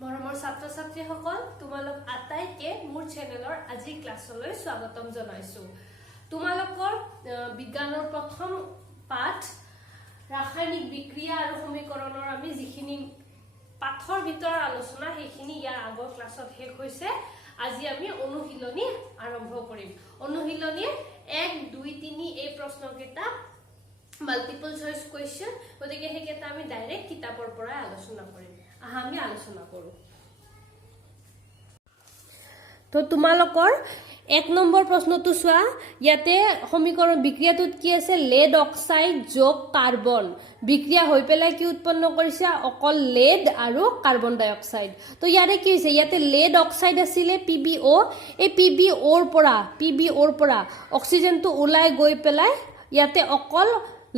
মৰমৰ ছাত্ৰ ছাত্ৰীসকল তোমালোক আটাইকে মোৰ চেনেলৰ আজি ক্লাছলৈ স্বাগতম জনাইছো। তোমালোকৰ বিজ্ঞানৰ প্ৰথম পাঠ ৰাসায়নিক বিক্ৰিয়া আৰু সমীকৰণৰ আমি যিখিনি পাঠৰ ভিতৰ আলোচনা সেইখিনি ইয়াৰ আগৰ ক্লাছত শেষ হৈছে। আজি আমি অনুশীলনী আৰম্ভ কৰিম। অনুশীলনী 1 2 3 এই প্ৰশ্নকেইটা মাল্টিপল চইচ কোৱেশ্চন, গতিকে সেইকেইটা আমি ডাইৰেক্ট কিতাপৰ পৰা আলোচনা কৰিম। আমি আলোচনা কৰো। তো তোমালোকৰ 1 নম্বৰ প্ৰশ্নটো চোৱা। ইয়াতে সমীকৰণ বিক্ৰিয়াটোত কি আছে? লেড অক্সাইড যোগ কাৰ্বন বিক্ৰিয়া হৈ পেলাই কি উৎপন্ন কৰিছে? অকল লেড আৰু কাৰ্বন ডাই অক্সাইড। তো ইয়াৰে কি হৈছে? ইয়াতে লেড অক্সাইড আছিলে PbO, এই PbOৰ পৰা অক্সিজেনটো ওলাই গৈ পেলাই ইয়াতে অকল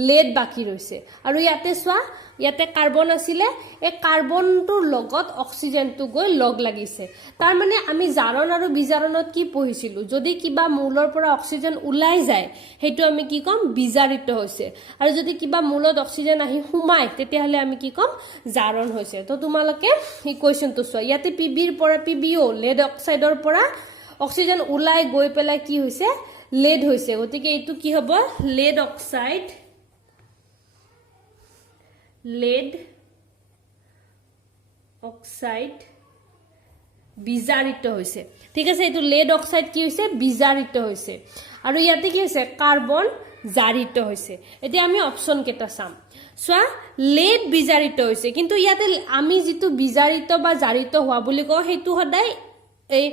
লেড বাকি ৰৈছে। আৰু ইয়াতে চোৱা, ইয়াতে কাৰ্বন আছিলে, এই কাৰ্বনটোৰ লগত অক্সিজেনটো গৈ লগ লাগিছে। তাৰ মানে আমি জাৰণ আৰু বিজাৰণত কি পঢ়িছিলো? যদি কিবা মৌলৰ পৰা অক্সিজেন ওলাই যায় সেইটো আমি কি কম? বিজাৰিত হৈছে। আৰু যদি কিবা মৌলত অক্সিজেন আহি সোমায় তেতিয়াহ'লে আমি কি কম? জাৰণ হৈছে। তো তোমালোকে এই কুৱেশ্যনটো চোৱা। ইয়াতে PbO লেড অক্সাইডৰ পৰা অক্সিজেন ওলাই গৈ পেলাই কি হৈছে? লেড হৈছে। গতিকে এইটো কি হ'ব? লেড অক্সাইড বিজাৰিত হৈছে। ঠিক আছে, এইটো লেড অক্সাইড কি হৈছে? বিজাৰিত হৈছে। আৰু ইয়াতে কি হৈছে? কাৰ্বন জাৰিত হৈছে। এতিয়া আমি অপশ্যন কেইটা চাম। চোৱা, লেড বিজাৰিত হৈছে, কিন্তু ইয়াতে আমি যিটো বিজাৰিত বা জাৰিত হোৱা বুলি কওঁ সেইটো সদায় এই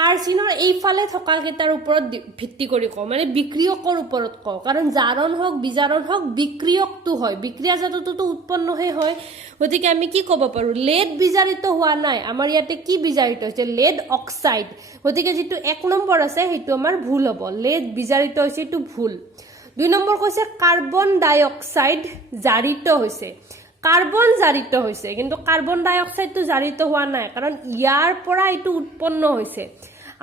কাৰ্চিনৰ এইফালে থকা কেইটাৰ ওপৰত ভিত্তি কৰি কওঁ, মানে বিক্ৰিয়কৰ ওপৰত কওঁ। কাৰণ জাৰণ হওক বিজাৰণ হওক বিক্ৰিয়কটো হয়, বিক্ৰিয়াজাতটোতো উৎপন্নহে হয়। গতিকে আমি কি ক'ব পাৰো? লেড বিজাৰিত হোৱা নাই, আমাৰ ইয়াতে কি বিজাৰিত হৈছে? Lead oxide. গতিকে যিটো 1 নম্বৰ আছে সেইটো আমাৰ ভুল হ'ব। লেড বিজাৰিত হৈছে, এইটো ভুল। 2 নম্বৰ কৈছে কাৰ্বন ডাই অক্সাইড জাৰিত হৈছে। কাৰ্বন জাৰিত হৈছে, কিন্তু কাৰ্বন ডাই অক্সাইডটো জাৰিত হোৱা নাই, কাৰণ ইয়াৰ পৰা এইটো উৎপন্ন হৈছে।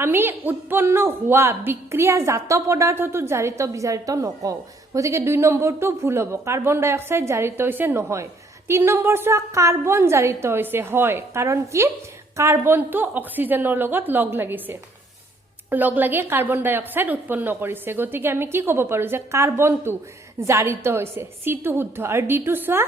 আমি উৎপন্ন হোৱা বিক্ৰিয়াজাত পদাৰ্থটো জাৰিত বিজাৰিত নকওঁ। গতিকে 2 নম্বৰটো ভুল হ'ব। কাৰ্বন ডাই অক্সাইড জাৰিত হৈছে নহয়। 3 নম্বৰ চোৱা, কাৰ্বন জাৰিত হৈছে হয়, কাৰণ কি? কাৰ্বনটো অক্সিজেনৰ লগত লগ লাগিছে, লগ লাগি কাৰ্বন ডাই অক্সাইড উৎপন্ন কৰিছে। গতিকে আমি কি ক'ব পাৰো? যে কাৰ্বনটো জাৰিত হৈছে। চিটো শুদ্ধ। আৰু ডিটো চোৱা,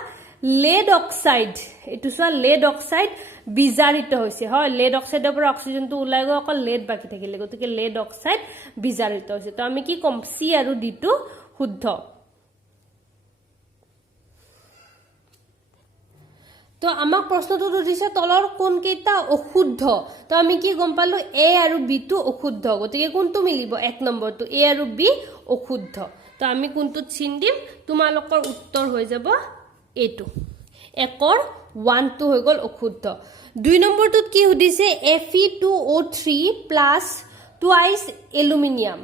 লেড অক্সাইড, এইটো চোৱা লেড অক্সাইড বিজাৰিত হৈছে হয়। লেড অক্সাইডৰ পৰা অক্সিজেনটো ওলাই গৈ অকল লেড বাকি থাকিলে, গতিকে লেড অক্সাইড বিজাৰিত হৈছে। তো আমি কি ক'ম? চি আৰু ডিটো শুদ্ধ। তো আমাক প্ৰশ্নটো দিছে তলৰ কোন কেইটা অশুদ্ধ। তো আমি কি গম পালো? এ আৰু বি টো অশুদ্ধ। গতিকে কোনটো মিলিব? 1 নম্বৰটো। এ আৰু বি অশুদ্ধ। তো আমি কোনটোত চিন দিম? তোমালোকৰ উত্তৰ হৈ যাব এইটো। 1ৰ 1টো হৈ গ'ল অশুদ্ধ। 2 নম্বৰটোত কি সুধিছে? Fe2O3 plus twice aluminium,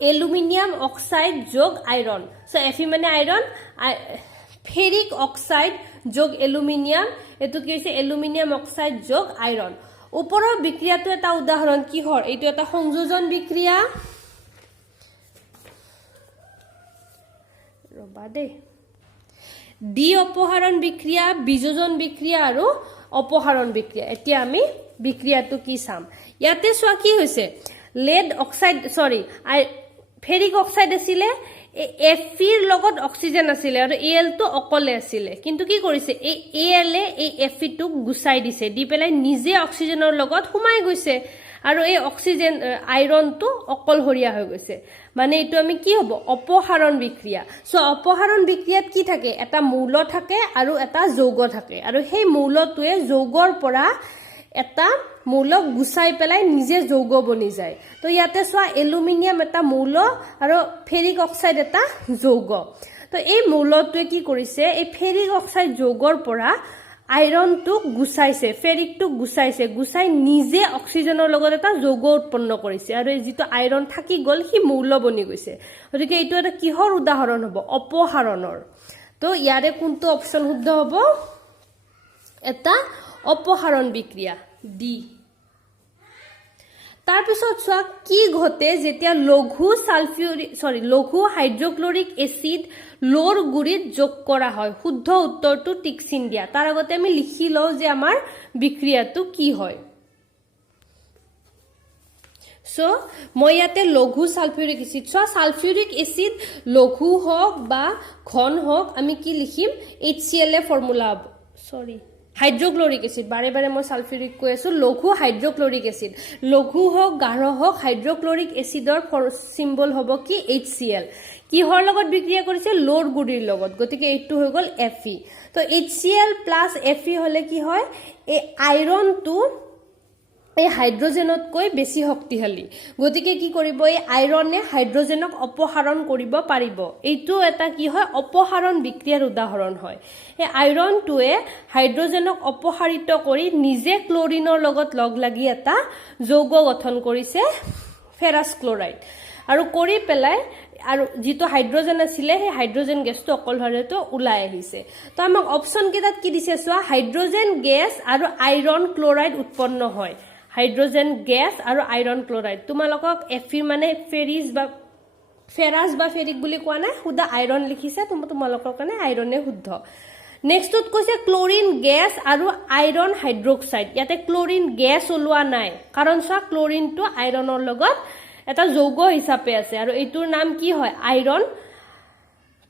aluminium oxide যোগ আইৰণ। চ' Fe মানে আইৰণ, ফেৰিক অক্সাইড যোগ এলুমিনিয়াম, এইটো কি হৈছে? এলুমিনিয়াম অক্সাইড যোগ আইৰণ। ওপৰৰ বিক্ৰিয়াটো এটা উদাহৰণ কিহৰ? এইটো এটা সংযোজন বিক্ৰিয়া। ৰবা দেই। ডি অপসাৰণ বিক্ৰিয়া, বিযোজন বিক্ৰিয়া আৰু অপসাৰণ বিক্ৰিয়া। এতিয়া আমি বিক্ৰিয়াটো কি চাম। ইয়াতে চোৱা কি হৈছে? লেড অক্সাইড ফেৰিক অক্সাইড আছিলে, Feৰ লগত অক্সিজেন আছিলে আৰু Al টো অকলে আছিলে। কিন্তু কি কৰিছে? এই Al এই Feটোক গুচাই দিছে, দি পেলাই নিজে অক্সিজেনৰ লগত সোমাই গৈছে। আৰু এই অক্সিজেন আইৰণটো অকলশৰীয়া হৈ গৈছে। মানে এইটো আমি কি হ'ব? অপসাৰণ বিক্ৰিয়া। চ' অপসাৰণ বিক্ৰিয়াত কি থাকে? এটা মৌল থাকে আৰু এটা যৌগ থাকে। আৰু সেই মৌলটোৱে যৌগৰ পৰা এটা মৌলক গুচাই পেলাই নিজে যৌগ বনি যায়। তো ইয়াতে চোৱা, এলুমিনিয়াম এটা মৌল আৰু ফেৰিক অক্সাইড এটা যৌগ। তো এই মৌলটোৱে কি কৰিছে? এই ফেৰিক অক্সাইড যৌগৰ পৰা আইৰণটোক গুচাইছে, ফেৰিকটোক গুচাই নিজে অক্সিজেনৰ লগত এটা যৌগ উৎপন্ন কৰিছে। আৰু এই যিটো আইৰণ থাকি গ'ল সি মৌল বনি গৈছে। গতিকে এইটো এটা কিহৰ উদাহৰণ হ'ব? অপসাৰণৰ। তো ইয়াৰে কোনটো অপশ্যন শুদ্ধ হ'ব? এটা অপসাৰণ বিক্ৰিয়া, ডি। তাৰপিছত চোৱা, কি ঘটে যেতিয়া লঘু হাইড্ৰক্লৰিক এচিড লোৰ গুৰিত যোগ কৰা হয় শুদ্ধ উত্তৰটো টিক চিন দিয়া তাৰ আগতে আমি লিখি লও যে আমাৰ বিক্ৰিয়াটো কি হয় সো মই ইয়াতে লঘু সালফিউৰিক এসিড সো সালফিউরিক এসিড লঘু হোক বা ঘন হোক আমি কি লিখিম HCl এ ফর্মুলা সরি হাইড্রোক্লোরিক এসিড বারে বারে মই সালফিউরিক কৈ আছো লঘু হাইড্ৰোক্লোৰিক এসিড লঘু হোক গাঢ় হোক হাইড্ৰোক্লোৰিক এসিডৰ সিম্বল হ'ব কি HCl কিহৰ লগত বিক্ৰিয়া কৰিছে লোৰ গুৰিৰ লগত গতিকে এইটো হৈ গল Fe তো HCl + Fe হলে কি হয় এই আইৰণটো এই হাইড্ৰোজেনত কৈ বেছি শক্তিশালী গতিকে কি কৰিব এই আইৰণে হাইড্ৰোজেনক অপসাৰণ কৰিব পাৰিব এইটো এটা কি হয় অপসাৰণ বিক্ৰিয়াৰ উদাহৰণ হয় এই আইৰণটোৱে হাইড্ৰোজেনক অপসাৰিত কৰি নিজে ক্লোৰিনৰ লগত লগ লাগি এটা যৌগ গঠন কৰিছে ফেৰাছ ক্লোৰাইড আৰু কৰি পেলাই আৰু যেটো হাইড্ৰোজেন আছিল সেই হাইড্ৰোজেন গেছটো অকলহৰেটো ওলাই আহিছে তো আমাক অপচন কেইটাত কি দিছে চোৱা হাইড্ৰোজেন গেছ আৰু আইৰণ ক্লোৰাইড উৎপন্ন হয় হাইড্ৰোজেন গেছ আৰু আইৰণ ক্লোৰাইড তোমালোকক Fe মানে ফেৰাছ বা ফেৰিক বুলি কোৱা নাই খুদা আইৰণ লিখিছে তোমালোকৰ কাৰণে আইৰণে শুদ্ধ নেক্সটত কৈছে ক্লোৰিন গেছ আৰু আইৰণ হাইড্ৰক্সাইড ইয়াতে ক্লোৰিন গেছ ওলোৱা নাই কাৰণ চোৱা ক্লোৰিনটো আইৰণৰ লগত এটা যৌগ হিচাপে আছে আৰু এইটোৰ নাম কি হয় আইৰণ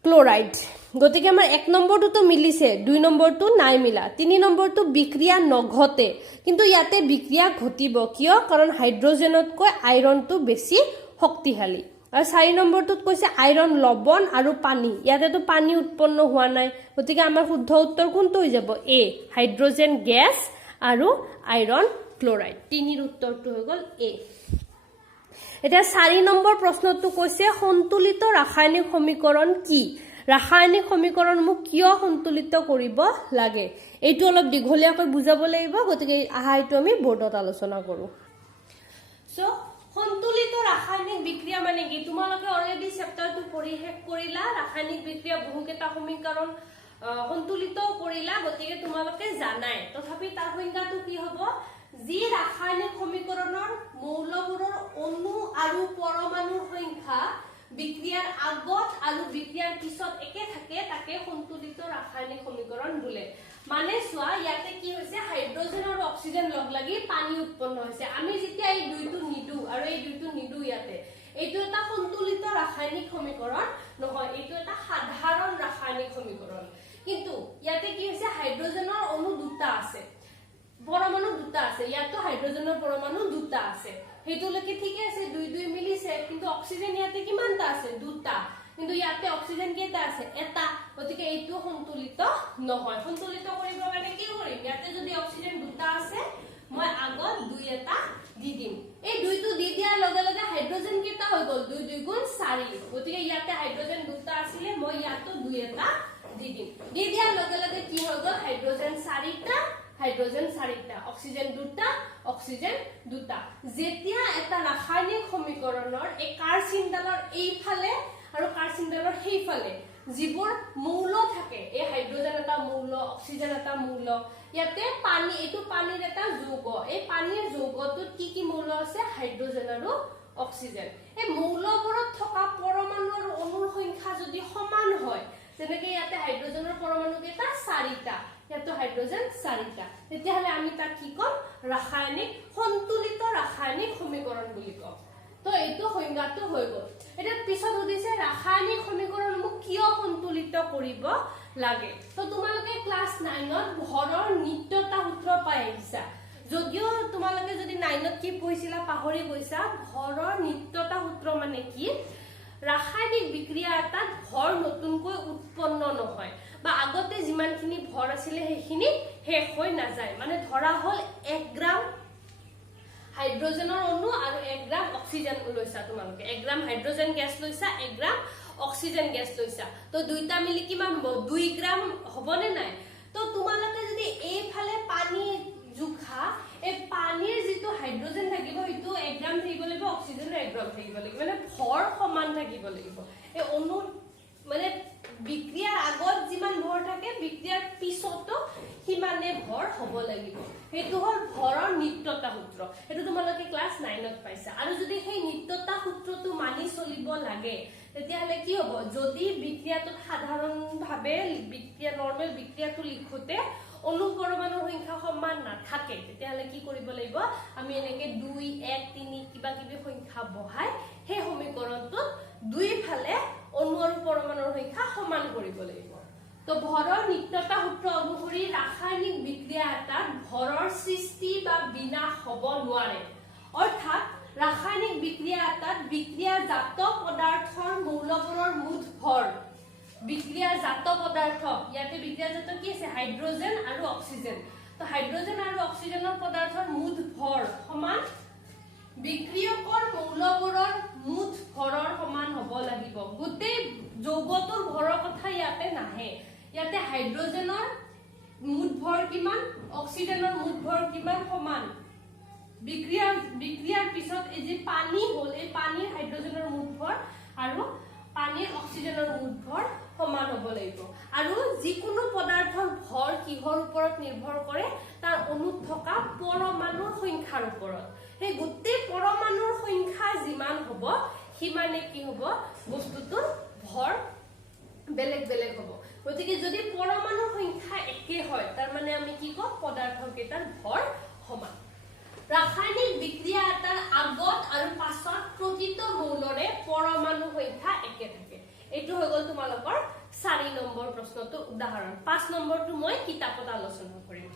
ক্লোৰাইড গতিকে আমাৰ 1 নম্বৰটো মিলিছে 2 নম্বৰটো নাই মিলা 3 নম্বৰটো বিক্ৰিয়া নঘটে কিন্তু ইয়াতে বিক্ৰিয়া ঘটিব কিয় কাৰণ হাইড্ৰোজেনতকৈ আইৰণটো বেছি শক্তিশালী আৰু 4 নম্বৰটোত কৈছে আইৰণ লৱণ আৰু পানী ইয়াতেতো পানী উৎপন্ন হোৱা নাই গতিকে আমাৰ শুদ্ধ উত্তৰ কোনটো হৈ যাব এ হাইড্ৰোজেন গেছ আৰু আইৰণ ক্লোৰাইড 3 ৰ উত্তৰটো হৈ গল এ এটা 4 নম্বৰ প্ৰশ্নটো কৈছে সন্তুলিত ৰাসায়নিক সমীকৰণ কি ৰাসায়নিক সমীকৰণ মোক কিয় সন্তুলিত কৰিব লাগে এইটো অলপ দীঘলীয়াকৈ বুজাব লাগিব গতিকে আহা এইটো আমি বোৰ্ডত আলোচনা কৰো সো সন্তুলিত ৰাসায়নিক বিক্ৰিয়া মানে কি তোমালোকে অলৰেডি চেপ্টাৰটো পঢ়ি শেষ কৰিলা ৰাসায়নিক বিক্ৰিয়া বহুকেইটা সমীকৰণ সন্তুলিত কৰিলা গতিকে তোমালোকে জানাই তথাপি তাৰ সংজ্ঞাটো কি হ'ব যি ৰাসায়নিক সমীকৰণৰ মৌলবোৰৰ অণু আৰু পৰমাণুৰ সংখ্যা বিক্ৰিয়াৰ আগত আৰু বিক্ৰিয়াৰ পিছত একে থাকে তাকে সন্তুলিত ৰাসায়নিক সমীকৰণ বোলে মানে সোয়া ইয়াতে কি হৈছে হাইড্ৰোজেন আৰু অক্সিজেন লগ লাগি পানী উৎপন্ন হৈছে আমি যেতিয়া এই দুইটো নিদু আৰু এই দুইটো নিদু ইয়াতে এইটো এটা সন্তুলিত ৰাসায়নিক সমীকৰণ নহয় এইটো এটা সাধাৰণ ৰাসায়নিক সমীকৰণ কিন্তু ইয়াতে কি হৈছে হাইড্ৰোজেনৰ অণু দুটা আছে পৰমাণু দুটা আছে ইয়াতো হাইড্ৰোজেনৰ পৰমাণু দুটা আছে হেতু লকে ঠিক আছে দুই দুই মিলিছে কিন্তু অক্সিজেন ইয়াতে কিমানটা আছে দুটা কিন্তু ইয়াতে অক্সিজেন কেইটা আছে এটা গতিকে এইটো সন্তুলিত নহয় সন্তুলিত কৰিব কাৰণে কি কৰিম ইয়াতে যদি অক্সিজেন দুটা আছে মই আগত দুই এটা দি দিম এই দুইটো দি দিয়াৰ লগে লগে হাইড্ৰোজেন কেইটা হৈ গল 2 2 গুণ 4 গতিকে ইয়াতে হাইড্ৰোজেন দুটা আছিল মই ইয়াতো দুই এটা দি দিম দি দিয়াৰ লগে লগে কি হৈ গল হাইড্ৰোজেন 4টা হাইড্ৰোজেন 4টা অক্সিজেন দুটা অক্সিজেন দুটা যেতিয়া এটা ৰাসায়নিক সমীকৰণৰ এই কাৰ্চিনডালৰ এইফালে আৰু কাৰ্চিনডালৰ সেইফালে যিবোৰ মৌল থাকে এই হাইড্ৰোজেন এটা মৌল অক্সিজেন এটা মৌল ইয়াতে পানী এটো পানীৰ এটা যৌগ এই পানীৰ যৌগটোত কি মৌল আছে হাইড্ৰোজেন আৰু অক্সিজেন এই মৌলবোৰত থকা পৰমাণু আৰু অণুৰ সংখ্যা যদি সমান হয় যেনেকৈ ইয়াতে হাইড্ৰোজেনৰ পৰমাণু কেইটা 4টা ইয়াতো হাইড্ৰোজেন 4টা তেতিয়াহলে আমি তাক কি কম ৰাসায়নিক সন্তুলিত ৰাসায়নিক সমীকৰণ বুলি কম তো এইটো সংজ্ঞাটো হৈ গল এটা পিছত উদিছে ৰাসায়নিক সমীকৰণ মোক কিয় সন্তুলিত কৰিব লাগে তো তোমালোকে ক্লাস 9 ত ভৰৰ নিত্যতা সূত্ৰ পাই আহিছা যদিও তোমালোকে যদি 9 ত কি পঢ়িছিলা পাহৰি গৈছা ভৰৰ নিত্যতা সূত্ৰ মানে কি ৰাসায়নিক বিক্ৰিয়া এটাত ভৰ নতুনকৈ উৎপন্ন নহয় বা আগতে যিমানখিনি ভৰ আছিল সেইখিনি শেষ হৈ নাযায় মানে ধৰা হল 1 গ্ৰাম হাইড্ৰোজেনৰ অণু আৰু 1 গ্ৰাম অক্সিজেন লৈছা তোমালোকে 1 গ্ৰাম হাইড্ৰোজেন গেছ লৈছা 1 গ্ৰাম অক্সিজেন গেছ লৈছা তো দুইটা মিলি কিমান হ'ব 2 গ্ৰাম হ'বনে নাই তো তোমালোকে যদি এইফালে পানী জুখা এই পানীৰ যেটো হাইড্ৰোজেন থাকিব হেতু 1 গ্ৰাম থাকিব লাগিব অক্সিজেনৰ 1 গ্ৰাম থাকিব লাগিব মানে ভৰ সমান থাকিব লাগিব এই অণু মানে বিক্ৰিয়াৰ আগত যিমান ভৰ থাকে বিক্ৰিয়াৰ পিছতো হিমানে ভৰ হ'ব লাগিব হেতু হল ভৰৰ নিত্যতা সূত্ৰ এটো তোমালোকে ক্লাস 9 ত পাইছা আৰু যদি সেই নিত্যতা সূত্ৰটো মানি চলিব লাগে তেতিয়াহলে কি হ'ব যদি বিক্ৰিয়াটো সাধাৰণভাৱে বিক্ৰিয়া নৰ্মেল বিক্ৰিয়াটো লিখোতে অণু পৰমাণুৰ সংখ্যা সমান নাথাকে তেতিয়াহলে কি কৰিব লাগিব আমি এনেকে 2 1 3 কিবা কিবি সংখ্যা বহাই সেই সমীকৰণটোত দুইফালে অণু আৰু পৰমাণুৰ সংখ্যা সমান কৰিব লাগিব তো ভৰৰ নিত্যতা সূত্ৰ অনুসৰি ৰাসায়নিক বিক্ৰিয়া এটাত ভৰৰ সৃষ্টি বা বিনাশ হ'ব নোৱাৰে অৰ্থাৎ ৰাসায়নিক বিক্ৰিয়া এটাত বিক্ৰিয়াজাত পদাৰ্থৰ মৌলবোৰৰ মুঠ ভৰ বিক্ৰিয়াজাত পদাৰ্থ ইয়াতে বিক্ৰিয়াজাত কি আছে হাইড্ৰোজেন আৰু অক্সিজেন তো হাইড্ৰোজেন আৰু অক্সিজেনৰ পদাৰ্থৰ মুঠ ভৰ সমান বিক্ৰিয়কৰ মৌলবোৰৰ মুঠ ভৰৰ সমান হ'ব লাগিব গোটেই যৌগটোৰ ভৰৰ কথা ইয়াতে নাহে ইয়াতে হাইড্ৰোজেনৰ মুঠ ভৰ কিমান অক্সিজেনৰ মুঠ ভৰ কিমান সমান বিক্ৰিয়াৰ পিছত এই যে পানী হল এই পানীৰ হাইড্ৰোজেনৰ মুঠ ভৰ আৰু পানীৰ অক্সিজেনৰ মুঠ ভৰ সমান হ'ব লাগিব আৰু যিকোনো পদাৰ্থৰ ভৰ কিহৰ ওপৰত নিৰ্ভৰ কৰে তাৰ অণুত থকা পৰমাণুৰ সংখ্যাৰ ওপৰত সেই গোটেই পৰমাণুৰ সংখ্যা যিমান হ'ব সিমানে কি হ'ব বস্তুটোৰ ভৰ বেলেগ বেলেগ হ'ব গতিকে যদি পৰমাণুৰ সংখ্যা একে হয় তাৰ মানে আমি কি কম পদাৰ্থকেইটাৰ ভৰ সমান ৰাসায়নিক বিক্ৰিয়া এটাৰ আগত আৰু পাছত প্ৰতিটো মৌলৰে পৰমাণু সংখ্যা একে থাকে এইটো হৈ গ'ল তোমালোকৰ 4 নম্বৰ প্ৰশ্নটোৰ উদাহৰণ 5 নম্বৰটো মই কিতাপত আলোচনা কৰিম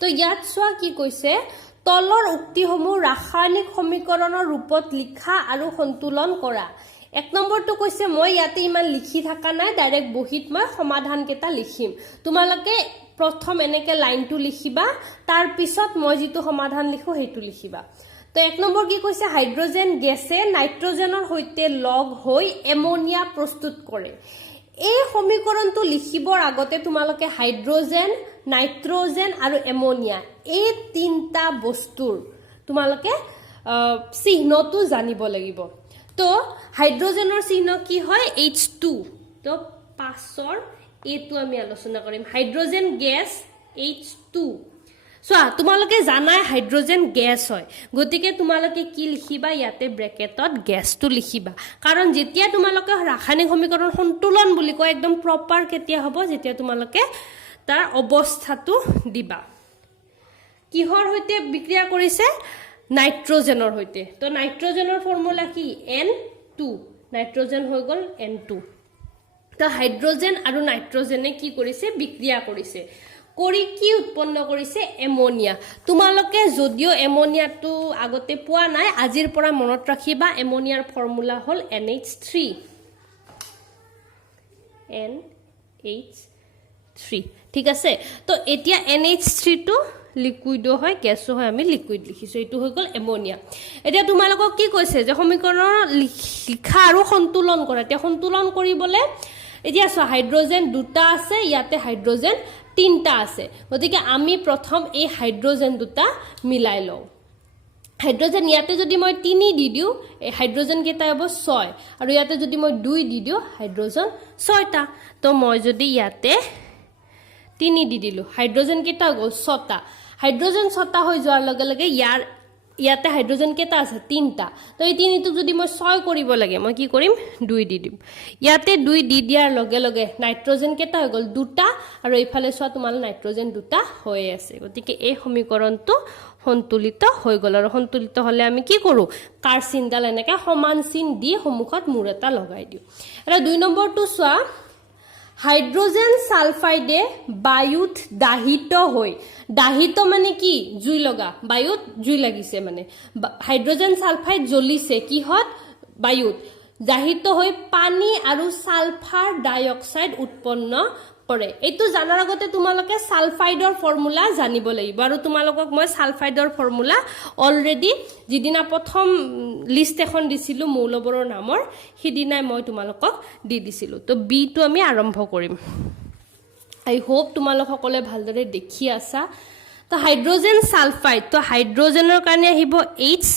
তো ইয়াত চোৱা কি কৈছে তলৰ উক্তিসমূহ ৰাসায়নিক সমীকৰণৰ ৰূপত লিখা আৰু সন্তুলন কৰা 1 নম্বৰটো কৈছে মই ইয়াতে ইমান লিখি থাকা নাই ডাইৰেক্ট বহিত মই সমাধান কেটা লিখিম তোমালোকে প্ৰথম এনেকে লাইনটো লিখিবা তাৰ পিছত মই যেটো সমাধান লিখো হেতু লিখিবা তো 1 নম্বৰ কি কৈছে হাইড্ৰোজেন গেছে নাইট্ৰোজেনৰ সৈতে লগ হৈ এমোনিয়া প্ৰস্তুত কৰে এই সমীকৰণটো লিখিবৰ আগতে তোমালোকে হাইড্ৰোজেন নাইট্ৰোজেন আৰু এমোনিয়া এই তিনটা বস্তুৰ তোমালোকে চিহ্নটো জানিব লাগিব তো হাইড্ৰোজেনৰ চিহ্ন কি হয় H2 তো পাছৰ এটো আমি আলোচনা কৰিম হাইড্ৰোজেন গেছ H2 চোৱা তোমালোকে জানাই হাইড্ৰোজেন গেছ হয় গতিকে তোমালোকে কি লিখিবা ইয়াতে ব্ৰেকেটত গেছটো লিখিবা কাৰণ যেতিয়া তোমালোকে ৰাসায়নিক সমীকৰণ সন্তুলন বুলি কয় একদম প্ৰপাৰ কেতিয়া হ'ব যেতিয়া তোমালোকে তাৰ অৱস্থাটো দিবা কিহৰ হৈতে বিক্ৰিয়া কৰিছে নাইট্ৰোজেনৰ হৈতে তো নাইট্ৰোজেনৰ ফৰ্মুলা কি N2 নাইট্ৰোজেন হৈ গ'ল N2 তো হাইড্ৰোজেন আৰু নাইট্ৰোজেনে কি কৰিছে বিক্ৰিয়া কৰিছে কৰি কি উৎপন্ন কৰিছে এমোনিয়া তোমালোকে যদিও এমোনিয়াটো আগতে পোৱা নাই আজিৰ পৰা মনত ৰাখিবা এমোনিয়াৰ ফৰ্মুলা হ'ল NH3 NH3 ঠিক আছে তো এতিয়া NH3 টো লিকুইড হয় গ্যাস হয় আমি লিকুইড লিখিছো এটো হৈ গল এমোনিয়া এতিয়া তোমালোকক কি কৈছে যে সমীকৰণ লিখা আৰু সন্তুলন কৰা এতিয়া সন্তুলন কৰিবলে এতিয়া সো হাইড্ৰোজেন দুটা আছে ইয়াতে হাইড্ৰোজেন তিনটা আছে গতিকে আমি প্ৰথম এই হাইড্ৰোজেন দুটা মিলাই লও হাইড্ৰোজেন ইয়াতে যদি মই 3 দি দিও এই হাইড্ৰোজেন কেটা হ'ব 6 আৰু ইয়াতে যদি মই 2 দি দিও হাইড্ৰোজেন 6টা তো মই যদি ইয়াতে 3 দি দিলো হাইড্ৰোজেন কেটা গল 6টা হাইড্ৰোজেন 6টা হৈ যোৱাৰ লগে লগে ইয়াতে হাইড্ৰোজেন কেটা আছে 3টা তো এই 3 টো যদি মই 6 কৰিব লাগে মই কি কৰিম 2 দি দিম ইয়াতে 2 দি দিয়াৰ লগে লগে নাইট্ৰোজেন কেটা হৈ গল 2টা আৰু এইফালে সোৱা তোমাৰ নাইট্ৰোজেন 2টা হৈ আছে গতিকে এই সমীকৰণটো সন্তুলিত হৈ গল আৰু সন্তুলিত হলে আমি কি কৰো কাৰ চিনডাল এনেকা সমান চিন দি সমুখত মূৰ এটা লগাই দিও আৰু 2 নম্বৰটো সোৱা হাইড্ৰোজেন সালফাইডে বায়ুত দাহিত হয় দাহিত মানে কি জুই লগা বায়ুত জুই লাগিছে মানে হাইড্ৰোজেন সালফাইড জ্বলিছে কিহত বায়ুত দাহিত হৈ পানী আৰু সালফাৰ ডাই অক্সাইড উৎপন্ন কৰে এটো জানাৰ আগতে তোমালোকে সালফাইডৰ ফৰ্মুলা জানিব লাগিব আৰু তোমালোকক মই সালফাইডৰ ফৰ্মুলা অলৰেডি যিদিনা প্ৰথম লিষ্ট এখন দিছিলো মৌলবোৰৰ নামৰ হিদিনাই মই তোমালোকক দি দিছিলো তো বি টো আমি আৰম্ভ কৰিম আই হোপ তোমালোক সকলে ভালদৰে দেখি আছা তো হাইড্ৰোজেন সালফাইড তো হাইড্ৰোজেনৰ কাৰণে আহিব H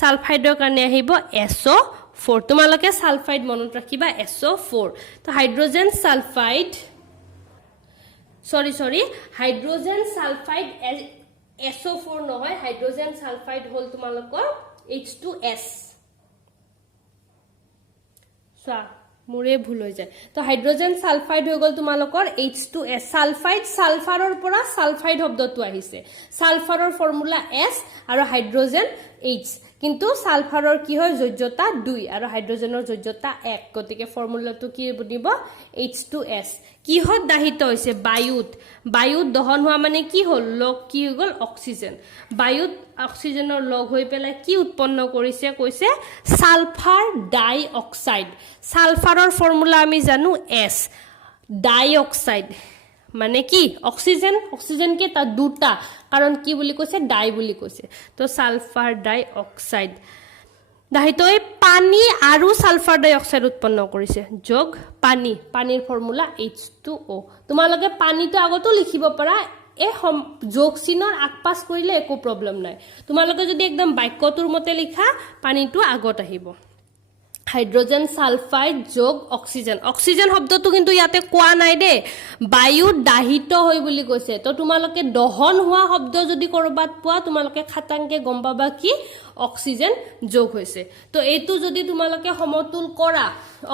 সালফাইডৰ কাৰণে আহিব SO4 তোমালোকে সালফাইড মনত ৰাখিবা SO4 তো hydrogen sulphide sorry hydrogen sulphide SO4 নহয় হাইড্ৰোজেন সালফাইড হল তোমালোকৰ H2S চোৱা মোৰে ভুল হৈ যায় তো হাইড্ৰোজেন সালফাইড হৈ গল তোমালোকৰ H2S সালফাইড সালফাৰৰ পৰা সালফাইড শব্দটো আহিছে সালফাৰৰ ফৰ্মুলা S আৰু হাইড্ৰোজেন H কিন্তু সালফাৰৰ কি হয় যোজ্যতা 2 আৰু হাইড্ৰোজেনৰ যোজ্যতা 1 গতিকে ফৰ্মুলাটো কি বনিব H2S কি হয় দাহিত হৈছে বায়ুত দহন হোৱা মানে কি হল লগ কি হৈ গল অক্সিজেন বায়ুত অক্সিজেনৰ লগ হৈ পেলাই কি উৎপন্ন কৰিছে কৈছে সালফাৰ ডাই অক্সাইড সালফাৰৰ ফৰ্মুলা আমি জানো S ডাই অক্সাইড মানে কি অক্সিজেন কে তা দুটা কাৰণ কি বুলি কৈছে ডাই বুলি কৈছে তো সালফাৰ ডাই অক্সাইড দাহিতই পানী আৰু সালফাৰ ডাই অক্সাইড উৎপন্ন কৰিছে যোগ পানীৰ ফৰ্মুলা H2O তোমালোকে পানীটো আগতো লিখিব পাৰা এ যোগ চিনৰ আকপাস কৰিলে একো প্ৰবলেম নাই তোমালোকে যদি একদম বাক্যটোৰ মতে লিখা পানীটো আগত আহিব হাইড্ৰোজেন সালফাইড যোগ অক্সিজেন শব্দটো কিন্তু ইয়াতে কোৱা নাই দে বায়ু দাহিত হৈ বুলি কৈছে তো তোমালোকে দহন হোৱা শব্দ যদি কৰবাত পোৱা তোমালোকে খাটাংকে গম পাবা কি অক্সিজেন যোগ হৈছে তো এইটো যদি তোমালোকে সমতুল কৰা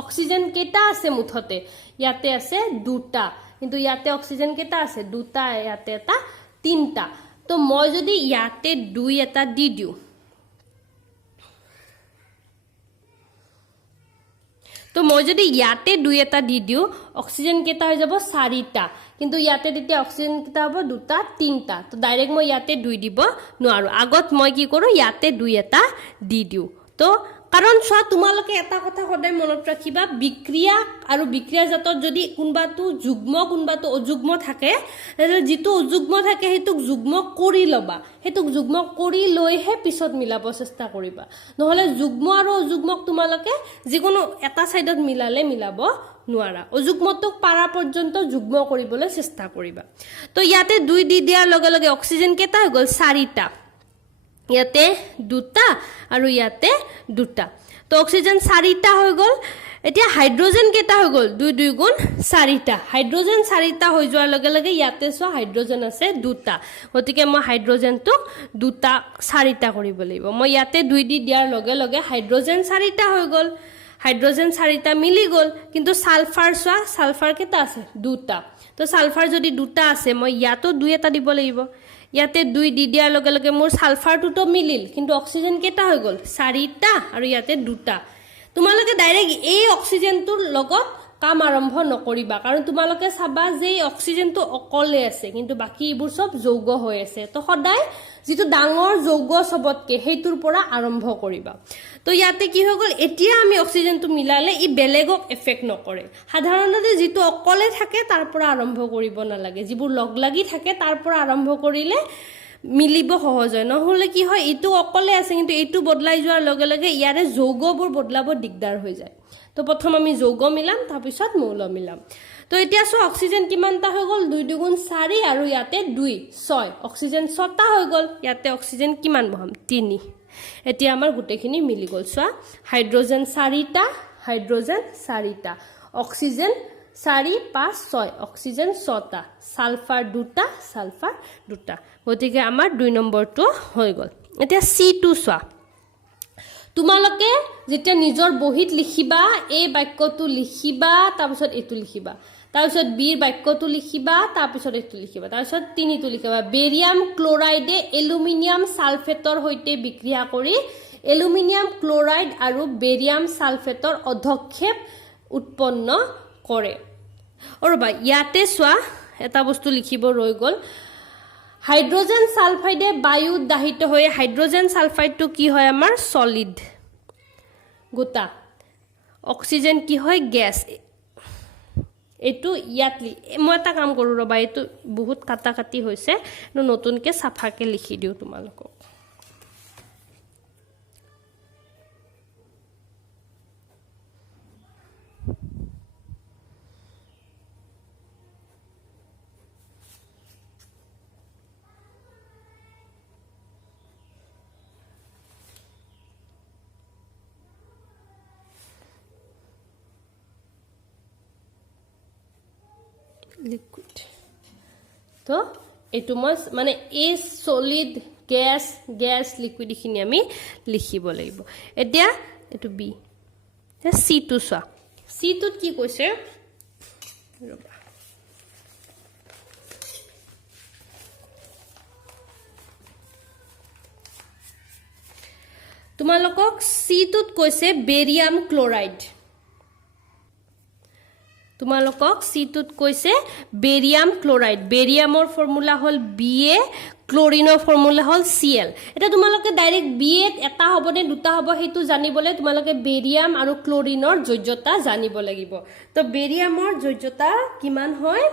অক্সিজেন কেটা আছে মুঠতে ইয়াতে আছে দুটা কিন্তু ইয়াতে অক্সিজেন কেটা আছে দুটা ইয়াতে এটা তিনটা তো মই যদি ইয়াতে 2 এটা দি দিও তো মই যদি ইয়াতে 2 এটা দি দিও অক্সিজেন কেটা হৈ যাব 4টা কিন্তু ইয়াতে তেতিয়া অক্সিজেন কেটা হ'ব দুটা তিনটা তো ডাইৰেক্ট মই ইয়াতে 2 দিব নোৱাৰো আগত মই কি কৰো ইয়াতে 2 এটা দি দিও তো কাৰণ চোৱা তোমালোকে এটা কথা সদায় মনত ৰাখিবা বিক্ৰিয়া আৰু বিক্ৰিয়া জাতত যদি কোনবাটো যুগ্ম কোনবাটো অযুগ্ম থাকে যেটো অযুগ্ম থাকে হেতুক যুগ্ম কৰি লবা হেতুক যুগ্ম কৰি লৈহে পিছত মিলাব চেষ্টা কৰিবা নহলে যুগ্ম আৰু অযুগ্মক তোমালোকে যিকোনো এটা সাইডত মিলালে মিলাব নোৱাৰা অযুগ্মটোক পাৰা পৰ্যন্ত যুগ্ম কৰিবলৈ চেষ্টা কৰিবা তো ইয়াতে 2 দি দিয়াৰ লগে লগে অক্সিজেন কেটা হৈ গল 4টা ইয়াতে দুটা আৰু ইয়াতে দুটা তো অক্সিজেন 4টা হৈ গল এতিয়া হাইড্ৰোজেন কেটা হৈ গল 2 গুণ 4টা হাইড্ৰোজেন 4টা হৈ যোৱাৰ লগে লগে ইয়াতে সো হাইড্ৰোজেন আছে দুটা গতিকে মই হাইড্ৰোজেনটো দুটা 4টা কৰিব লাগিব মই ইয়াতে 2 দি দিয়াৰ লগে লগে হাইড্ৰোজেন 4টা হৈ গল হাইড্ৰোজেন 4টা মিলি গল কিন্তু সালফাৰ কেটা আছে দুটা তো সালফাৰ যদি দুটা আছে মই ইয়াতো 2 এটা দিব লাগিব ইয়াতে 2 দি দিয়াৰ লগে লগে মোৰ সালফাৰটো মিলিল কিন্তু অক্সিজেন কেটা হৈ গল 4টা আৰু ইয়াতে দুটা তোমালোকে ডাইৰেক্ট এই অক্সিজেনটোৰ লগত কাম আৰম্ভ নকৰিবা কাৰণ তোমালোকে চাবা যে অক্সিজেনটো অকলে আছে কিন্তু বাকি ইবোৰ সব যৌগ হৈ আছে তো সদায় যেটো ডাঙৰ যৌগ সবতকে হেতুৰ পৰা আৰম্ভ কৰিবা তো ইয়াতে কি হৈ গল এতিয়া আমি অক্সিজেনটো মিলালে ই বেলেগক এফেক্ট নকৰে সাধাৰণতে যেটো অকলে থাকে তাৰ পৰা আৰম্ভ কৰিব নালাগে যিবোৰ লগ লাগি থাকে তাৰ পৰা আৰম্ভ কৰিলে মিলিব সহজ হয় নহলে কি হয় ইটো অকলে আছে কিন্তু ইটো বদলাই যোৱাৰ লগে লগে ইয়াৰে যৌগবোৰ বদলাব দিগদাৰ হৈ যায় তো প্ৰথম আমি যৌগ মিলাম তাৰ পিছত মৌল মিলাম তো এতিয়া সো অক্সিজেন কিমানটা হৈ গল 2 গুণ 4 আৰু ইয়াতে 2 6 অক্সিজেন 6টা হৈ গল ইয়াতে অক্সিজেন কিমান বহাম 3 এতিয়া আমাৰ গুটেখিনি মিলি গল সোৱা হাইড্ৰোজেন 4টা অক্সিজেন 4 5 6 অক্সিজেন 6টা সালফাৰ 2টা গতিকে আমাৰ 2 নম্বৰটো হৈ গল এতিয়া C2 সোৱা তোমালোকে যেতিয়া নিজৰ বহিত লিখিবা এই বাক্যটো লিখিবা তাৰপিছত এটো লিখিবা তাৰপিছত বি বাক্যটো লিখিবা তাৰপিছত এটো লিখিবা তাৰপিছত তিনিটো লিখিবা বেৰিয়াম ক্লোৰাইডে এলুমিনিয়াম সালফেটৰ হৈতে বিক্ৰিয়া কৰি এলুমিনিয়াম ক্লোৰাইড আৰু বেৰিয়াম সালফেটৰ অধক্ষেপ উৎপন্ন কৰে অৰবা ইয়াতে সোৱা এটা বস্তু লিখিব ৰৈ গল হাইড্ৰোজেন সালফাইডে বায়ু দাহিত হৈ হাইড্ৰোজেন সালফাইডটো কি হয় আমাৰ সলিড গোটা অক্সিজেন কি হয় গ্যাস এটো ইয়াতলি মই এটা কাম কৰো ৰবা এটো বহুত কাটি হৈছে নতুনকে সাফাকে লিখি দিও তোমালোকক লিকুইড তো এটো মানে এই সলিড গ্যাস লিকুইড খিনি আমি লিখিব লাগিব এতিয়া এটো বি C2 সোৱা সি টুত কি কৈছে ৰবা তোমালোকক সি টুত কৈছে বেৰিয়াম ক্লোৰাইড তোমালোকক সি টুত কৈছে বেৰিয়াম ক্লোৰাইড বেৰিয়ামৰ ফৰ্মুলা হল Ba ক্লোৰিনৰ ফৰ্মুলা হল Cl এটা তোমালোকে ডাইৰেক্ট Ba এটা হবনে দুটা হব হেতু জানিবলে তোমালোকে বেৰিয়াম আৰু ক্লোৰিনৰ যোজ্যতা জানিব লাগিব তো বেৰিয়ামৰ যোজ্যতা কিমান হয়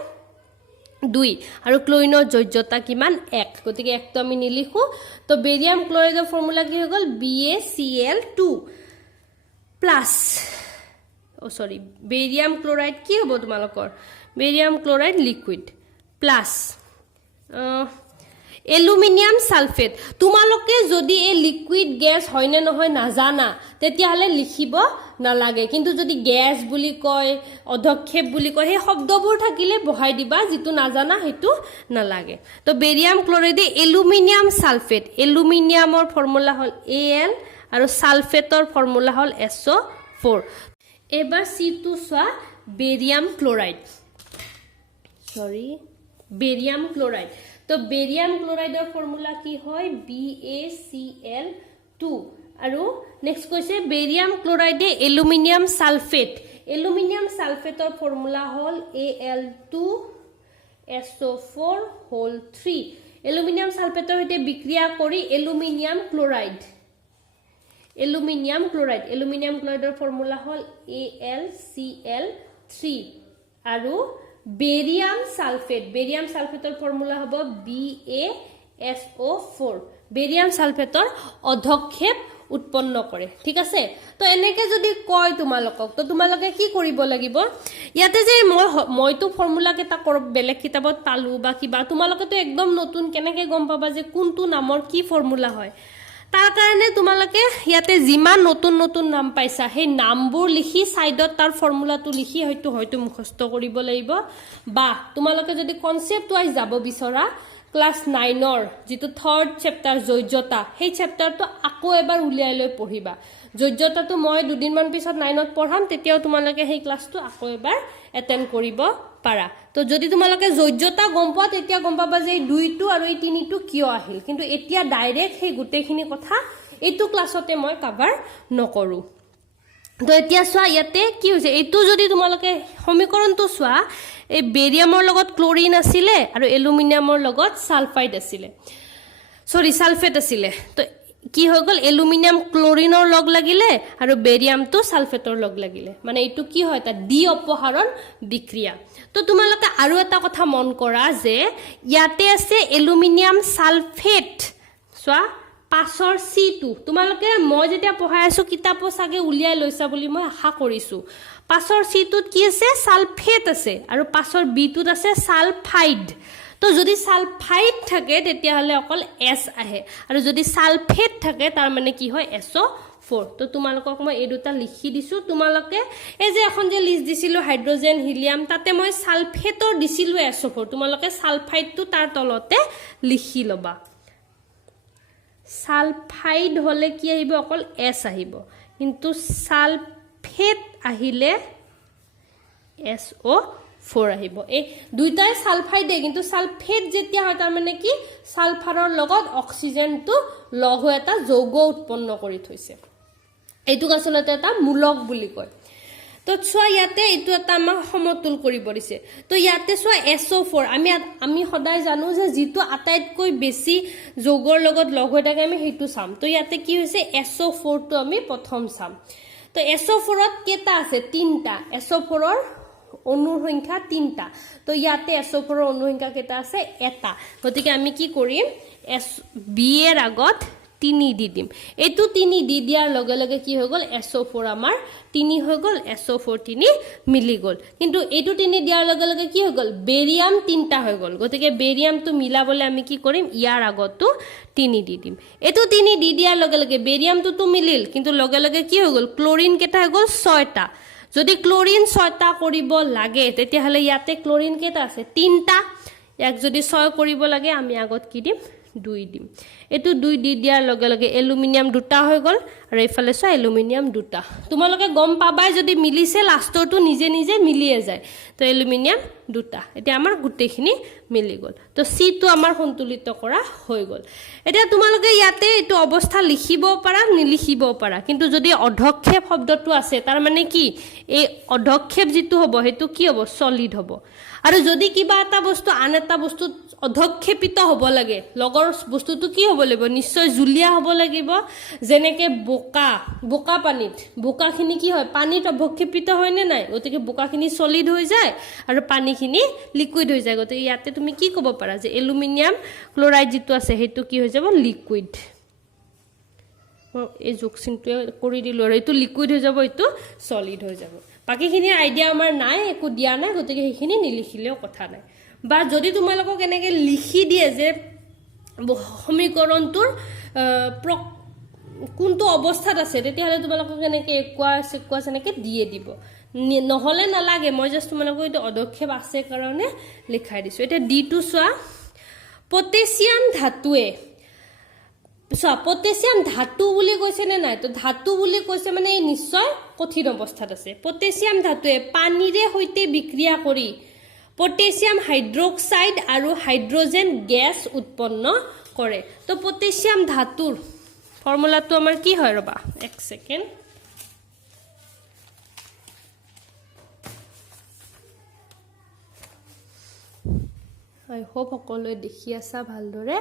2 আৰু ক্লোৰিনৰ যোজ্যতা কিমান 1 গতিকে একটো আমি নিলিখো তো বেৰিয়াম ক্লোৰাইডৰ ফৰ্মুলা কি হৈ গল BaCl2 প্লাস সৰি বেৰিয়াম ক্লোৰাইড কি হ'ব তোমালোকৰ barium chloride liquid plus aluminium sulphate তোমালোকে যদি এই লিকুইড গ্যাস হয় না নহয় নাজানা তেতিয়া হলে লিখিব নালাগে কিন্তু যদি গ্যাস বুলি কয় অধক্ষেপ বুলি কয় সেই শব্দবোৰ থাকিলে বহাই দিবা যেটো নাজানা হেতু নালাগে তো বেৰিয়াম ক্লোৰাইডে এলুমিনিয়াম সালফেট এলুমিনিয়ামৰ ফৰ্মুলা হল Al আৰু সালফেটৰ ফৰ্মুলা হল SO4 এবাৰ C2 সোয়া বেৰিয়াম ক্লোৰাইড সৰি বেৰিয়াম ক্লোৰাইড তো বেৰিয়াম ক্লোৰাইডৰ ফৰ্মুলা কি হয় BaCl2 আৰু নেক্সট কৈছে বেৰিয়াম ক্লোৰাইডে এলুমিনিয়াম সালফেটৰ ফৰ্মুলা হল Al2SO4 whole 3 এলুমিনিয়াম সালফেটৰ সৈতে বিক্ৰিয়া কৰি এলুমিনিয়াম ক্লোৰাইডৰ ফৰ্মুলা হল AlCl3 আৰু বেৰিয়াম সালফেটৰ ফৰ্মুলা হ'ব BaSO4 বেৰিয়াম সালফেটৰ অধক্ষেপ উৎপন্ন কৰে ঠিক আছে তো এনেকে যদি কয় তোমালোকক তো তোমালোকে কি কৰিব লাগিব ইয়াতে যে মইতো ফৰ্মুলা কেটা বেলেগ কিতাপত পালো বা কিবা তোমালোকে তো একদম নতুন কেনেকে গম পাবা যে কোনটো নামৰ কি ফৰ্মুলা হয় তাৰ কাৰণে তোমালোকে ইয়াতে যিমান নতুন নাম পাইছা সেই নামবোৰ লিখি সাইডত তাৰ ফৰ্মুলাটো লিখি হয়তো মুখস্থ কৰিব লাগিব বা তোমালোকে যদি কনসেপ্ট ওয়াইজ যাব বিচৰা ক্লাস 9 যেটো থাৰ্ড চেপ্টাৰ যোজ্যতা সেই চেপ্টাৰটো আকৌ এবাৰ উলিয়াই লৈ পঢ়িবা যোজ্যতাটো মই দুদিন মান পিছত 9ত পঢ়াম তেতিয়াও তোমালোকে সেই ক্লাসটো আকৌ এবাৰ এটেন্ড কৰিব পাৰা তো যদি তোমালোকে যোজ্যতা গম পোৱা তেতিয়া গম পাবা যে 2টো আৰু 3টো কিয় আহিল কিন্তু এতিয়া ডাইৰেক্ট সেই গুটেখিনি কথা এইটো ক্লাসতে মই কভাৰ নকৰো তো এতিয়া সোয়া ইয়াতে কি হৈছে এইটো যদি তোমালোকে সমীকৰণটো সোয়া এই বেৰিয়ামৰ লগত ক্লোৰিন আছিল আৰু এলুমিনিয়ামৰ লগত সালফাইড আছিল সালফেট আছিল তো কি হৈ গল এলুমিনিয়াম ক্লোৰিনৰ লগ লাগিলে আৰু বেৰিয়ামটো সালফেটৰ লগ লাগিলে মানে এইটো কি হয় তা ডি অপহৰণ বিক্ৰিয়া তো তোমালোকে আৰু এটা কথা মন কৰা যে ইয়াতে আছে এলুমিনিয়াম সালফেট সোয়া পাছৰ C2 তোমালোকে মই যেতিয়া পঢ়াই আছো কিতাপো সাগে উলিয়াই লৈছা বুলি মই আশা কৰিছো পাছৰ C2ত কি আছে সালফেট আছে আৰু পাছৰ B2ত আছে সালফাইড তো যদি সালফাইড থাকে তেতিয়া হলে অকল S আহে আৰু যদি সালফেট থাকে তাৰ মানে কি হয় SO4 তো তোমালোকক মই এই দুটা লিখি দিছো তোমালোকে এই যে এখন যে লিষ্ট দিছিলো হাইড্ৰোজেন হিলিয়াম তাতে মই সালফেটৰ দিছিলো SO4 তোমালোকে সালফাইডটো তাৰ তলতে লিখি লবা সালফাইড হলে কি আহিব অকল S আহিব কিন্তু সালফেট আহিলে SO4 আহিব এই দুইটাই সালফাইডে কিন্তু সালফেট যেতিয়া হয় তাৰ মানে কি সালফাৰৰ লগত অক্সিজেনটো লগ হৈ এটা যৌগ উৎপন্ন কৰি থৈছে এইটো আসলতে এটা মূলক বুলি কয় তো সোয়া ইয়াতে এইটো এটা আমাক সমতুল কৰিব দিছে তো ইয়াতে সোয়া SO4 আমি সদায় জানো যে যেটো আটাইতকৈ বেছি যৌগৰ লগত লগ হৈ থাকে আমি হেতু চাম তো ইয়াতে কি হৈছে SO4 টো আমি প্ৰথম চাম তো SO4 ত কেটা আছে তিনটা SO4 ৰ অনুৰ সংখ্যা তিনটা তো ইয়াতে SO4 ৰ অনুৰ সংখ্যা কেটা আছে এটা গতিকে আমি কি কৰিম B এৰ আগত 3 দি দিম এটো 3 দি দিয়াৰ লগে লগে কি হৈ গল SO4 আমাৰ 3 হৈ গল SO4 3 মিলি গল কিন্তু এটো 3 দিয়াৰ লগে লগে কি হৈ গল বেৰিয়াম 3টা হৈ গল গতিকে বেৰিয়ামটো মিলাবলে আমি কি কৰিম ইয়াৰ আগতো 3 দি দিম এটো 3 দি দিয়াৰ লগে লগে বেৰিয়ামটো তো মিলিল কিন্তু লগে লগে কি হৈ গল ক্লোৰিন কেটা হৈ গল 6টা যদি ক্লোৰিন 6টা কৰিব লাগে তেতিয়া হলে ইয়াতে ক্লোৰিন কেটা আছে 3টা এক যদি 6 কৰিব লাগে আমি আগত কি দিম 2 দিম এটো 2 দি দিয়াৰ লগে লগে এলুমিনিয়াম দুটা হৈ গল আৰু এইফালে সো এলুমিনিয়াম দুটা তোমালোকে গম পাবাই যদি মিলিছে লাষ্টৰটো নিজে নিজে মিলিয়ে যায় তো এলুমিনিয়াম দুটা এতিয়া আমাৰ গুটেখিনি মিলি গল তো সি টো আমাৰ সন্তুলিত কৰা হৈ গল এতিয়া তোমালোকে ইয়াতে এটো অৱস্থা লিখিব পাৰা নিলিখিব পাৰা কিন্তু যদি অধক্ষেপ শব্দটো আছে তাৰ মানে কি এই অধক্ষেপ যেটো হ'ব হেতু কি হ'ব সলিড হ'ব আৰু যদি কিবা এটা বস্তু আন এটা বস্তু অধক্ষেপিত হ'ব লাগে লগৰ বস্তুটো কি হ'ব লাগিব নিশ্চয় জুলিয়া হ'ব লাগিব যেনেকে বোকা পানীত বোকাখিনি কি হয় পানীত অধক্ষেপিত হয় নে নাই গতিকে বোকাখিনি সলিড হৈ যায় আৰু পানীখিনি লিকুইড হৈ যায় গতিকে ইয়াতে তুমি কি ক'ব পাৰা যে এলুমিনিয়াম ক্লোৰাইড যেটো আছে হেতু কি হৈ যাব লিকুইড এই জোকচিনটো কৰি দিলো আৰু এটো লিকুইড হৈ যাব এটো সলিড হৈ যাব বাকিখিনি আইডিয়া আমাৰ নাই একো দিয়া নাই গতিকে সেইখিনি নিলিখিলেও কথা নাই বা যদি তোমালোকক এনেকে লিখি দিয়ে যে সমীকৰণটোৰ কোনটো অৱস্থাত আছে তেতিয়াহলে তোমালোকক এনেকে একোৱা এনেকে দিয়ে দিব নহলে নালাগে মই জাস্ট তোমালোকক এটা অধক্ষেপ আছে কাৰণে লিখাই দিছো এটা ডি টু সোৱা পটাছিয়াম ধাতুৱে পটাছিয়াম ধাতু বুলি কৈছে নে নাই তো ধাতু বুলি কৈছে মানে নিশ্চয় কঠিন অৱস্থাত আছে পটাছিয়াম ধাতুৱে পানীৰে হৈতে বিক্ৰিয়া কৰি পটাছিয়াম হাইড্ৰক্সাইড আৰু হাইড্ৰোজেন গ্যাস উৎপন্ন কৰে তো পটাছিয়াম ধাতুৰ ফৰ্মুলাটো আমাৰ কি হয় ৰবা এক সেকেন্ড আই হোপ সকলোৱে দেখি আছা ভালদৰে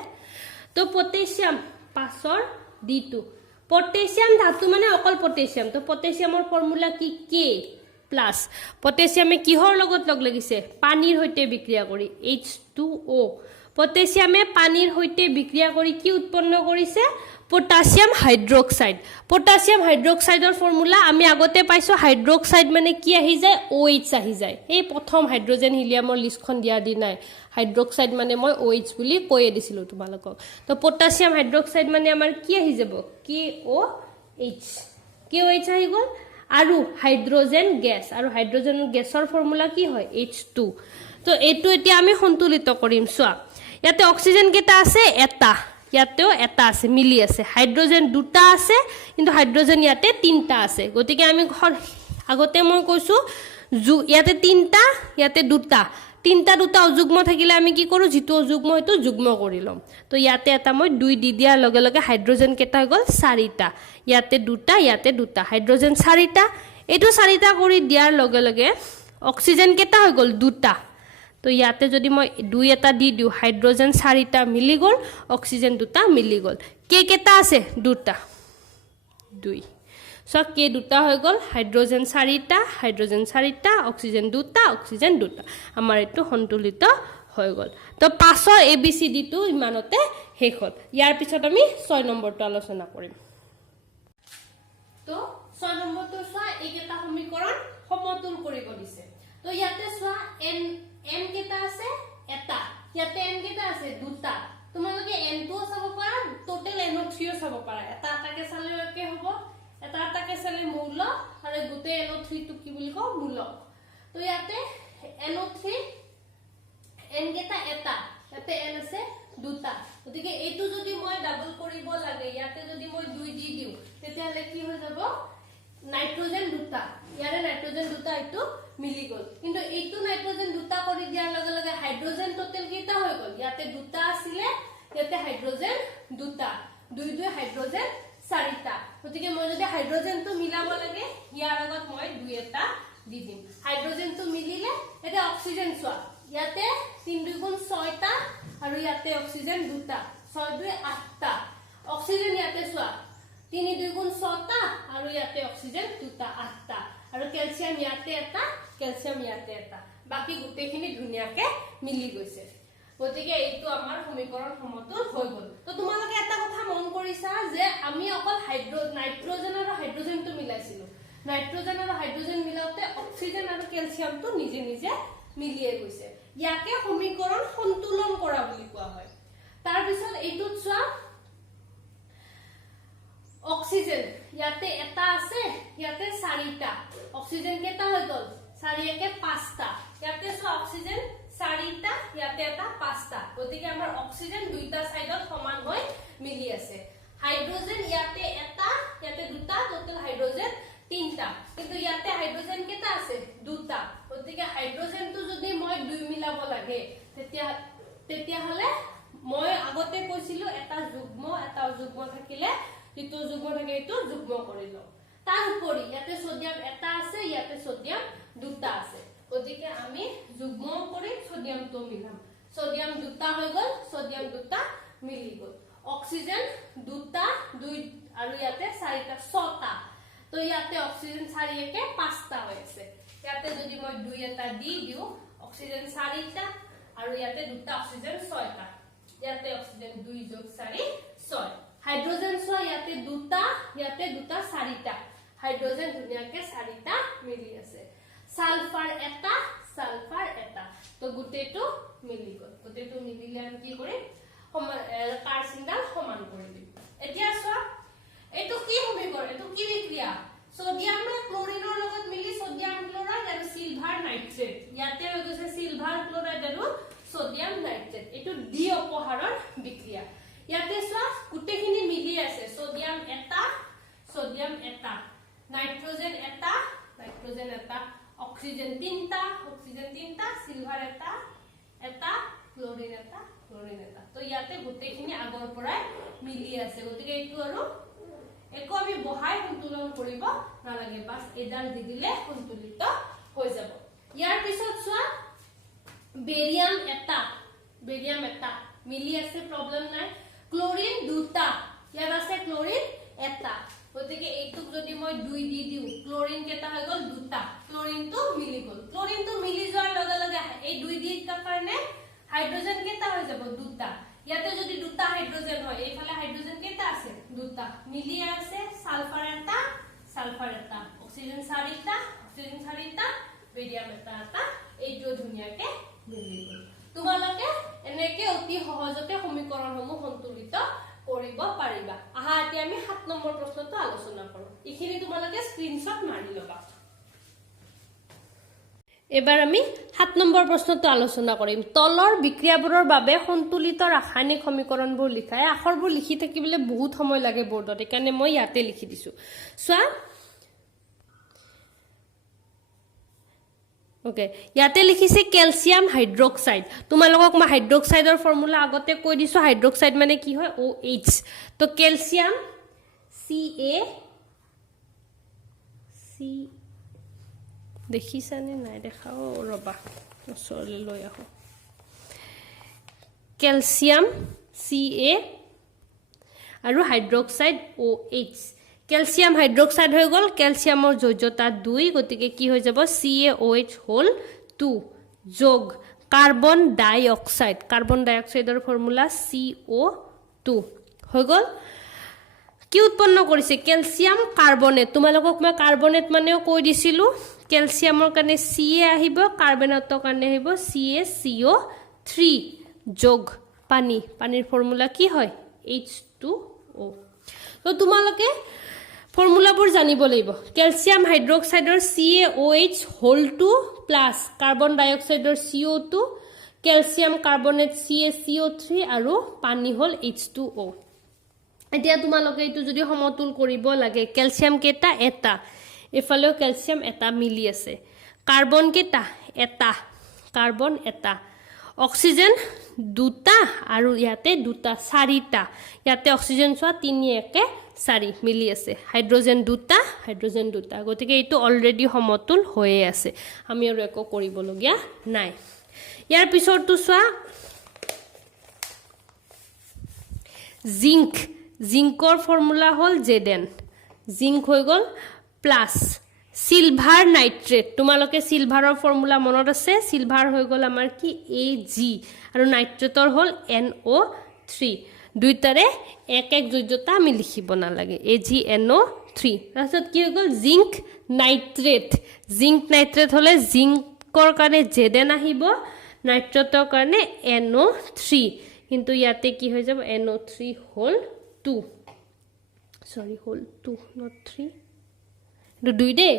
তো পটাছিয়াম পাছৰ D2 পটাছিয়াম ধাতু মানে অকল পটাছিয়াম তো পটাছিয়ামৰ ফৰ্মুলা কি K প্লাস পটাছিয়ামে কিহৰ লগত লগ লাগিছে পানীৰ হৈতে বিক্ৰিয়া কৰি H2O পটাছিয়ামে পানীৰ হৈতে বিক্ৰিয়া কৰি কি উৎপন্ন কৰিছে পটাছিয়াম হাইড্ৰক্সাইডৰ ফৰ্মুলা আমি আগতে পাইছো হাইড্ৰক্সাইড মানে কি আহি যায় OH আহি যায় এই প্ৰথম হাইড্ৰোজেন হিলিয়ামৰ লিষ্টখন দিয়া দি নাই হাইড্ৰক্সাইড মানে মই OH বুলি কৈয়ে দিছিলো তোমালোকক তো পটাছিয়াম হাইড্ৰক্সাইড মানে আমাৰ কি আহি যাব KOH আহি গল আৰু হাইড্ৰোজেন গ্যাস আৰু হাইড্ৰোজেন গ্যাসৰ ফৰ্মুলা কি হয় H2 তো এটো এতিয়া আমি সন্তুলিত কৰিম সোৱা ইয়াতে অক্সিজেন কেটা আছে এটা ইয়াতেও এটা আছে মিলি আছে হাইড্ৰোজেন দুটা আছে কিন্তু হাইড্ৰোজেন ইয়াতে তিনটা আছে গতিকে আমি আগতে মই কৈছো ইয়াতে তিনটা ইয়াতে দুটা অযুগ্ম থাকিলে আমি কি কৰো যেটো অযুগ্ম হয়তো যুগ্ম কৰি লম তো ইয়াতে এটা মই 2 দি দিয়াৰ লগে লগে হাইড্ৰোজেন কেটা হৈ গল 4টা ইয়াতে দুটা হাইড্ৰোজেন 4টা এটো 4টা কৰি দিয়াৰ লগে লগে অক্সিজেন কেটা হৈ গল দুটা তো ইয়াতে যদি মই 2 এটা দি দিও হাইড্ৰোজেন 4টা মিলি গল অক্সিজেন দুটা মিলি গল কে কেটা আছে দুটা 2 সো কে দুটা হৈ গল হাইড্ৰোজেন 4টা অক্সিজেন দুটা আমাৰ এটো সন্তুলিত হৈ গল তো পাছৰ ABCD টো ইমানতে শেষ হল ইয়াৰ পিছত আমি 6 নম্বৰটো আলোচনা কৰিম তো 6 নম্বৰটো সোৱা এইকেটা সমীকৰণ সমতুল কৰিব দিছে তো ইয়াতে সোৱা n কেটা আছে এটা ইয়াতে n কেটা আছে দুটা তোমালোকে n টো চাব পাৰা টোটাল NO3 চাব পাৰা এটা এটাকে চালে একে হ'ব এটা এটাকে চালে মূল আৰু গুটে NO3 টো কি বুলি কও মূলক তো ইয়াতে NO3 n কেটা এটা ইয়াতে n আছে দুটা গতিকে এইটো যদি মই ডাবল কৰিব লাগে ইয়াতে যদি মই 2 দি দিও তেতিয়ালে কি হৈ যাব নাইট্ৰোজেন দুটা ইয়াৰে নাইট্ৰোজেন দুটা এটো মিলি গল কিন্তু এইটো নাইট্ৰোজেন দুটা কৰি দিয়াৰ লগে লগে হাইড্ৰোজেন টোটাল কেটা হৈ গল ইয়াতে দুটা আছিলে ইয়াতে হাইড্ৰোজেন দুটা 2 হাইড্ৰোজেন 4টা গতিকে মই যদি হাইড্ৰোজেনটো মিলাব লাগে ইয়াৰ আগত মই 2 এটা দি দিম হাইড্ৰোজেনটো মিলিলে এটা অক্সিজেন সোৱা ইয়াতে 3 2 গুণ 6টা আৰু ইয়াতে অক্সিজেন দুটা 6 2 8টা অক্সিজেন ইয়াতে সোৱা 3 2 গুণ 6টা আৰু ইয়াতে অক্সিজেন দুটা 8টা আৰু ক্যালসিয়াম ইয়াতে এটা বাকি গুটেখিনি ধুনিয়াকে মিলি গৈছে গতিকে এইটো আমাৰ সমীকৰণ সমতুল হৈ গল তো তোমালোকে এটা কথা মন কৰিছা যে আমি অকল নাইট্ৰোজেন আৰু হাইড্ৰোজেনটো মিলাইছিলো নাইট্ৰোজেন আৰু হাইড্ৰোজেন মিলাওতে অক্সিজেন আৰু ক্যালসিয়ামটো নিজে নিজে মিলিয়ে গৈছে ইয়াকে সমীকৰণ সন্তুলন কৰা বুলি কোৱা হয় তাৰ পিছত এইটো সোৱা অক্সিজেন ইয়াতে এটা আছে ইয়াতে 4টা অক্সিজেন কেটা হৈ গল 4 একে 5টা ইয়াতে সোৱা অক্সিজেন 4টা ইয়াতে এটা 5টা গতিকে আমাৰ অক্সিজেন দুইটা সাইডত সমান হৈ মিলি আছে হাইড্ৰোজেন ইয়াতে এটা ইয়াতে দুটা টোটাল হাইড্ৰোজেন তিনটা কিন্তু ইয়াতে হাইড্ৰোজেন কেটা আছে দুটা গতিকে হাইড্ৰোজেনটো যদি মই দুই মিলাব লাগে তেতিয়া হলে মই আগতে কৈছিলো এটা যুগ্ম থাকিলে যেটো যুগ্ম থাকে এটো যুগ্ম কৰি লও তাৰ উপৰি ইয়াতে সোডিয়াম এটা আছে ইয়াতে সোডিয়াম দুটা আছে গতিকে আমি যুগ্ম কৰি সোডিয়ামটো মিলাম সোডিয়াম দুটা হৈ গল সোডিয়াম দুটা মিলি গল অক্সিজেন দুটা দুই আৰু ইয়াতে চাৰিটা ছটা তো ইয়াতে অক্সিজেন চাৰিকে পাঁচটা হৈ আছে ইয়াতে যদি মই দুই এটা দি দিও অক্সিজেন চাৰিটা আৰু ইয়াতে দুটা অক্সিজেন ছয়টা ইয়াতে অক্সিজেন 2 যোগ 4 6 হাইড্ৰোজেন সোয়া ইয়াতে দুটা চাৰিটা হাইড্ৰোজেন ধুনিয়াকে চাৰিটা মিলি আছে সালফাৰ এটা তো গুটেটো মিলি গল গুটেটো মিলিলে আমি কি কৰিম কাৰ্বনডাল সমান কৰি দিম এতিয়া সোয়া এটো কি সমীকৰণ এটো কি বিক্ৰিয়া সোডিয়াম ক্লোৰিনৰ লগত মিলি সোডিয়াম ক্লোৰাইড আৰু সিলভাৰ নাইট্ৰেট ইয়াতে হৈ গৈছে সিলভাৰ ক্লোৰাইড আৰু সোডিয়াম নাইট্ৰেট এটো ডি অপহাৰৰ বিক্ৰিয়া ইয়াতে সোয়া গুটেখিনি মিলি আছে সোডিয়াম এটা নাইট্ৰোজেন এটা অক্সিজেন তিনটা সিলভাৰ এটা ক্লোৰিন এটা তো ইয়াতে গুটেখিনি আগৰ পৰাই মিলি আছে গতিকে এইটো আৰু একো আমি বহাই সন্তুলন কৰিব নালাগে বাস এডাল দি দিলে সন্তুলিত হৈ যাব ইয়াৰ পিছত সোয়া বেৰিয়াম এটা মিলি আছে প্ৰবলেম নাই ক্লোৰিন দুটা ইয়াত আছে ক্লোৰিন এটা গতিকে এইটোক যদি মই 2 দি দিও ক্লোৰিন কেটা হৈ গল দুটা ক্লোৰিনটো মিলি গল ক্লোৰিনটো মিলি যোৱাৰ লগে লগে এই 2 দি কাৰণে হাইড্ৰোজেন কেটা হৈ যাব দুটা ইয়াতে যদি দুটা হাইড্ৰোজেন হয় এইফালে হাইড্ৰোজেন কেটা আছে দুটা মিলি আছে সালফাৰ এটা অক্সিজেন চাৰিটা বেৰিয়াম এটা এইটো ধুনিয়াকে মিলি গল তোমালোকে এনেকে অতি সহজতে সমীকৰণসমূহ সন্তুলিত কৰিব পাৰিবা আহা এতিয়া আমি 7 নম্বৰ প্ৰশ্নটো আলোচনা কৰো ইখিনি তোমালোকে স্ক্ৰিনশ্বট মাৰি লবা এবাৰ আমি 7 নম্বৰ প্ৰশ্নটো আলোচনা কৰিম তলৰ বিক্ৰিয়াবোৰৰ বাবে সন্তুলিত ৰাসায়নিক সমীকৰণবোৰ লিখাই আখৰবোৰ লিখি থাকিবলৈ বহুত সময় লাগে বৰ্ডত একাৰণে মই ইয়াতে লিখি দিছো সোয়া ওকে ইয়াতে লিখিছে ক্যালসিয়াম হাইড্ৰক্সাইড তোমালোকক মই হাইড্ৰক্সাইডৰ ফৰ্মুলা আগতে কৈ দিছো হাইড্ৰক্সাইড মানে কি হয় OH তো ক্যালসিয়াম C দেখিছানে নাই দেখাও ৰবা ওচৰলৈ লৈ আহো ক্যালসিয়াম Ca আৰু হাইড্ৰক্সাইড OH ক্যালসিয়াম হাইড্ৰক্সাইড হৈ গল ক্যালসিয়ামৰ যোজ্যতা 2 গতিকে কি হৈ যাব CaOH হোল 2 যোগ কাৰ্বন ডাই অক্সাইডৰ ফৰ্মুলা CO2 হৈ গল কি উৎপন্ন কৰিছে ক্যালসিয়াম কাৰ্বনেট তোমালোকক মই কাৰ্বনেট মানেও কৈ দিছিলো ক্যালসিয়ামৰ কাৰণে Ca আহিব কাৰ্বনেটৰ কাৰণে আহিব CaCO3 যোগ পানীৰ ফৰ্মুলা কি হয় H2O তো তোমালোকে ফৰ্মুলাবোৰ জানিব লাগিব ক্যালসিয়াম হাইড্ৰক্সাইডৰ CaOH হোল 2 প্লাস কাৰ্বন ডাই অক্সাইডৰ CO2 ক্যালসিয়াম কাৰ্বনেট CaCO3 আৰু পানী হল H2O এতিয়া তোমালোকে এটো যদি সমতুল কৰিব লাগে ক্যালসিয়াম কেটা এটা এফালেও ক্যালসিয়াম এটা মিলি আছে কাৰ্বন কেটা এটা কাৰ্বন এটা অক্সিজেন দুটা আৰু ইয়াতে দুটা চাৰিটা ইয়াতে অক্সিজেন সোয়া 3 1 4 মিলি আছে হাইড্ৰোজেন দুটা গতিকে এইটো অলৰেডি সমতুল হৈ আছে আমি আৰু একো কৰিব লগিয়া নাই ইয়াৰ পিছৰটো সোয়া জিংকৰ ফৰ্মুলা হল Zn জিংক হৈ গল প্লাস সিলভাৰ নাইট্ৰেট তোমালোকে সিলভাৰৰ ফৰ্মুলা মনত আছে সিলভাৰ হৈ গল আমাৰ কি Ag আৰু নাইট্ৰেটৰ হল NO3 দুইটাৰে এক যোজ্যতা আমি লিখিব না লাগে AgNO3 তাৰছত কি হৈ গল জিংক নাইট্ৰেট হলে জিংকৰ কাৰণে Zn আহিব নাইট্ৰেটৰ কাৰণে NO3 কিন্তু ইয়াতে কি হৈ যাব NO3 whole 2 not 3 2 De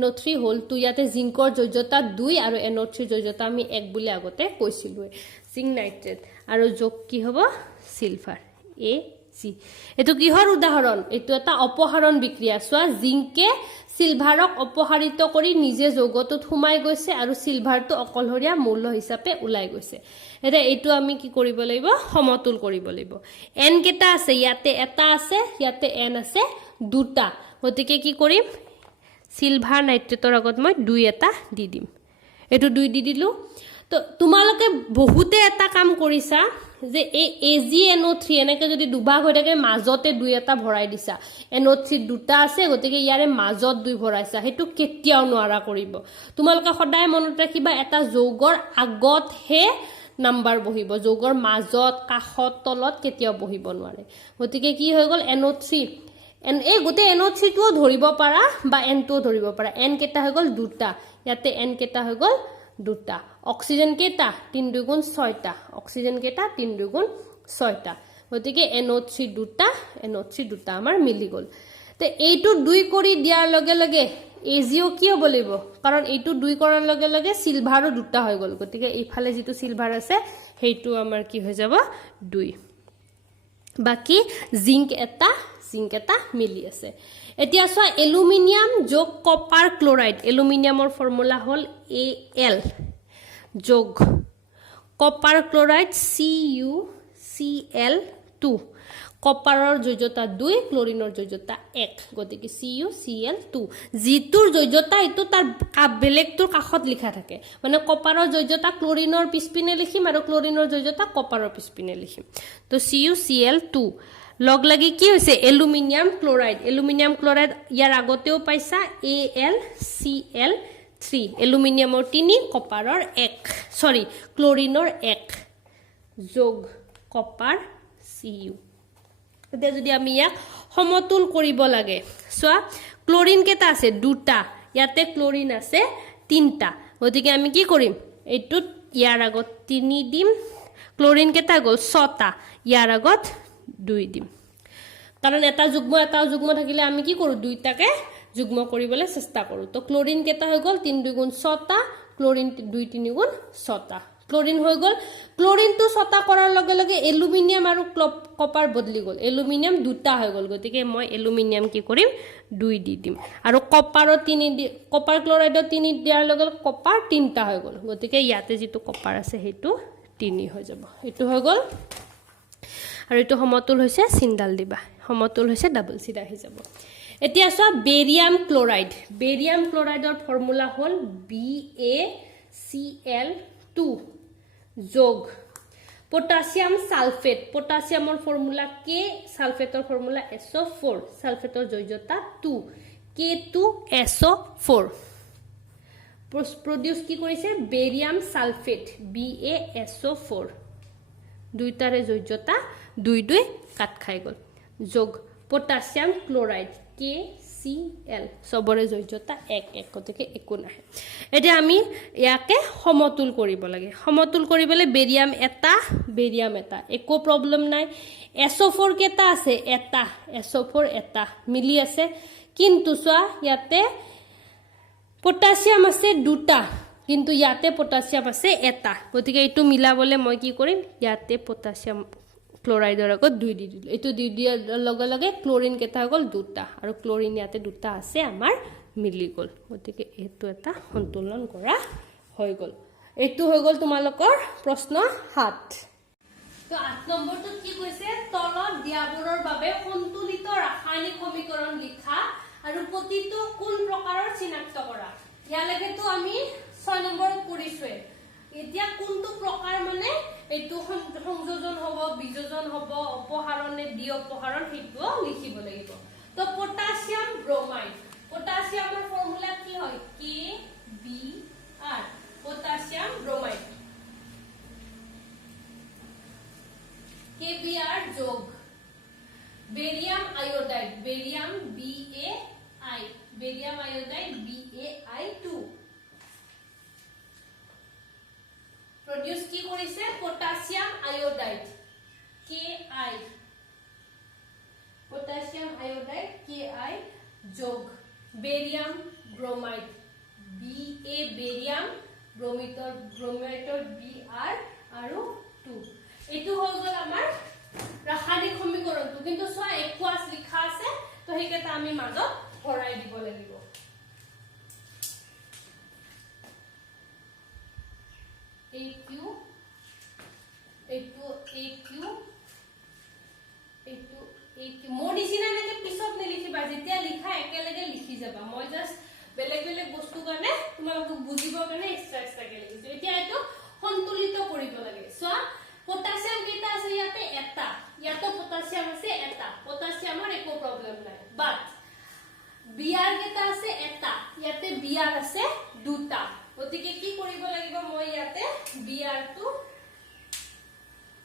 NO3 হল 2 ইয়াতে জিংকৰ যোজ্যতা 2 আৰু NO3 যোজ্যতা আমি 1 বুলি আগতে কৈছিলো জিংক নাইট্ৰেট আৰু যোগ কি হ'ব সিলভাৰ AG এটো কিহৰ উদাহৰণ এটো এটা অপহৰণ বিক্ৰিয়া সোৱা জিংকে সিলভাৰক অপহৰিত কৰি নিজে যৌগটোত সোমাই গৈছে আৰু সিলভাৰটো অকলহৰীয়া মূল্য হিচাপে ওলাই গৈছে এটা এটো আমি কি কৰিব লাগিব সমতুল কৰিব লাগিব n কেটা আছে ইয়াতে এটা আছে ইয়াতে n আছে দুটা গতিকে কি কৰিম সিলভাৰ নাইট্ৰেটৰ আগত মই 2 এটা দি দিম এটো 2 দি দিলু তো তোমালোকে বহুতে এটা কাম কৰিছা যে এই AgNO3 এনেকে যদি দুভাগ হৈ থাকে মাজতে 2 এটা ভৰাই দিছা NO3 দুটা আছে গতিকে ইয়াৰে মাজত 2 ভৰাইছা হেতু কেতিয়াও নোৱাৰা কৰিব তোমালোকে সদায় মনত ৰাখিবা এটা যৌগৰ আগত হে নাম্বাৰ বহিব যৌগৰ মাজত কাখত তলত কেতিয়াও বহিব নোৱাৰে গতিকে কি হৈ গল NO3 এই গোটে NO3 টো ধৰিব পাৰা বা N টো ধৰিব পাৰা N কেটা হৈ গল দুটা ইয়াতে N কেটা হৈ গল দুটা অক্সিজেন কেটা 3 2 গুণ 6 টা অক্সিজেন কেটা 3 2 গুণ 6 টা গতিকে NO3 দুটা আমাৰ মিলি গল তে এইটো 2 কৰি দিয়াৰ লগে লগে AgO কি হ'ব লাগিব কাৰণ এইটো 2 কৰাৰ লগে লগে সিলভাৰো দুটা হৈ গল গতিকে এইফালে যেটো সিলভাৰ আছে হেইটো আমাৰ কি হৈ যাব 2 বাকি জিংক এটা মিলি আছে এতিয়া সো এলুমিনিয়াম যোগ কপাৰ ক্লোৰাইড এলুমিনিয়ামৰ ফৰ্মুলা হল Al যোগ কপাৰ ক্লোৰাইড CuCl2 কপাৰৰ যোজ্যতা 2 ক্লোৰিনৰ যোজ্যতা 1 গতিকে CuCl2 জিতুৰ যোজ্যতা এটো তাৰ বেলেগটোৰ কাখত লিখা থাকে মানে কপাৰৰ যোজ্যতা ক্লোৰিনৰ পিছপিনে লিখিম আৰু ক্লোৰিনৰ যোজ্যতা কপাৰৰ পিছপিনে লিখিম তো CuCl2 লগ লাগি কি হৈছে এলুমিনিয়াম ক্লোৰাইড ইয়াৰ আগতেও পাইছা AlCl3 এলুমিনিয়ামৰ 3 কপাৰৰ 1 সৰি ক্লোৰিনৰ 1 যোগ কপাৰ Cu এতিয়া যদি আমি ইয়াক সমতুল কৰিব লাগে সোৱা ক্লোৰিন কেটা আছে দুটা ইয়াতে ক্লোৰিন আছে তিনটা গতিকে আমি কি কৰিম এইটো ইয়াৰ আগত 3 দিম ক্লোৰিন কেটা গল 6টা ইয়াৰ আগত 2 দিম কাৰণ এটা যুগ্ম থাকিলে আমি কি কৰো দুইটাকে যুগ্ম কৰিবলৈ চেষ্টা কৰো তো ক্লোৰিন কেটা হৈ গল 3 2 গুণ 6টা ক্লোৰিন 2 3 গুণ 6টা ক্লোৰিন হৈ গল ক্লোৰিন তো 6টা কৰাৰ লগে লগে এলুমিনিয়াম আৰু কপাৰ বদলি গল এলুমিনিয়াম দুটা হৈ গল গতিকে মই এলুমিনিয়াম কি কৰিম 2 দি দিম আৰু কপাৰৰ 3 কপাৰ ক্লোৰাইডৰ 3 দিয়াৰ লগে কপাৰ 3টা হৈ গল গতিকে ইয়াতে যেটো কপাৰ আছে হেতু 3 হৈ যাব এটো হৈ গল আৰু এটো সমতুল হৈছে সিন্ডাল দিবা সমতুল হৈছে ডাবল চিড আহি যাব এতিয়া সব বেৰিয়াম ক্লোৰাইডৰ ফৰ্মুলা হল BaCl2 যোগ পটাছিয়াম সালফেট পটাছিয়ামৰ ফৰ্মুলা K সালফেটৰ ফৰ্মুলা SO4 সালফেটৰ যোজ্যতা 2 K2SO4 প্ৰডিউস কি কৰিছে বেৰিয়াম সালফেট BaSO4 দুইটাৰে যোজ্যতা 2 2 কাট খাই গল যোগ পটাছিয়াম ক্লোৰাইড KCl সবৰে যোজ্যতা 1 1 গতিকে একো নাই এতিয়া আমি ইয়াকে সমতুল কৰিব লাগে সমতুল কৰিবলে বেৰিয়াম এটা একো প্ৰবলেম নাই SO4 কেটা আছে এটা SO4 এটা মিলি আছে কিন্তু সোৱা ইয়াতে পটাছিয়াম আছে দুটা কিন্তু ইয়াতে পটাছিয়াম আছে এটা গতিকে এটো মিলাবলে মই কি কৰিম ইয়াতে পটাছিয়াম ক্লোৰাইডৰ আগত 2 দি দিলো এটো দি দিয়াৰ লগে লগে ক্লোৰিন কেটা গল দুটা আৰু ক্লোৰিন ইয়াতে দুটা আছে আমাৰ মিলি গল গতিকে এটো এটা সন্তুলন কৰা হৈ গল এটো হৈ গল তোমালোকৰ প্ৰশ্ন 7 তো 8 নম্বৰটো কি কৈছে তলত দিয়াবোৰৰ বাবে সন্তুলিত ৰাসায়নিক সমীকৰণ লিখা আৰু প্ৰতিটো কোন প্ৰকাৰৰ চিনাক্ত কৰা ইয়ালৈকে তো আমি 6 নম্বৰ কৰিছোৱে এতিয়া কোনটো প্ৰকাৰ মানে এটো সংযোজন হ'ব বিযোজন হ'ব অপহৰণে দি অপহৰণ হেতু লিখিব লাগিব তো পটাছিয়াম ব্ৰোমাইড পটাছিয়ামৰ ফৰ্মুলা কি হয় KBr পটাছিয়াম ব্ৰোমাইড KBr যোগ barium iodide barium BaI barium iodide BaI2 produce কি কৰিছে potassium iodide Ki potassium iodide Ki যোগ বেৰিয়াম ব্ৰোমাইড BA বেৰিয়াম ব্ৰোমাইডৰ BR আৰু 2 এইটো হৈ গ'ল আমাৰ ৰাসায়নিক সমীকৰণটো কিন্তু চোৱা একুৱাছ লিখা আছে তো হেকেটা আমি মাজত ভৰাই দিব লাগিব AQ এইটো মোৰ নিচিনা এনেকে পিছত নিলিখিবা যেতিয়া লিখা একেলগে লিখি যাবা মই জাস্ট বেলেগ বেলেগ বস্তু কাৰণে তোমালোকক বুজিবৰ কাৰণে এক্সট্ৰাকে লিখিছো এতিয়া এইটো সন্তুলিত কৰিব লাগে চোৱা পটাছিয়াম কেইটা আছে ইয়াতে পটাছিয়াম আছে পটাছিয়ামৰ একো প্ৰবলেম নাই বাট বিআৰ কেইটা আছে ইয়াতে বিআৰ আছে দুটা গতিকে কি কৰিব লাগিব মই ইয়াতে বিআৰ টো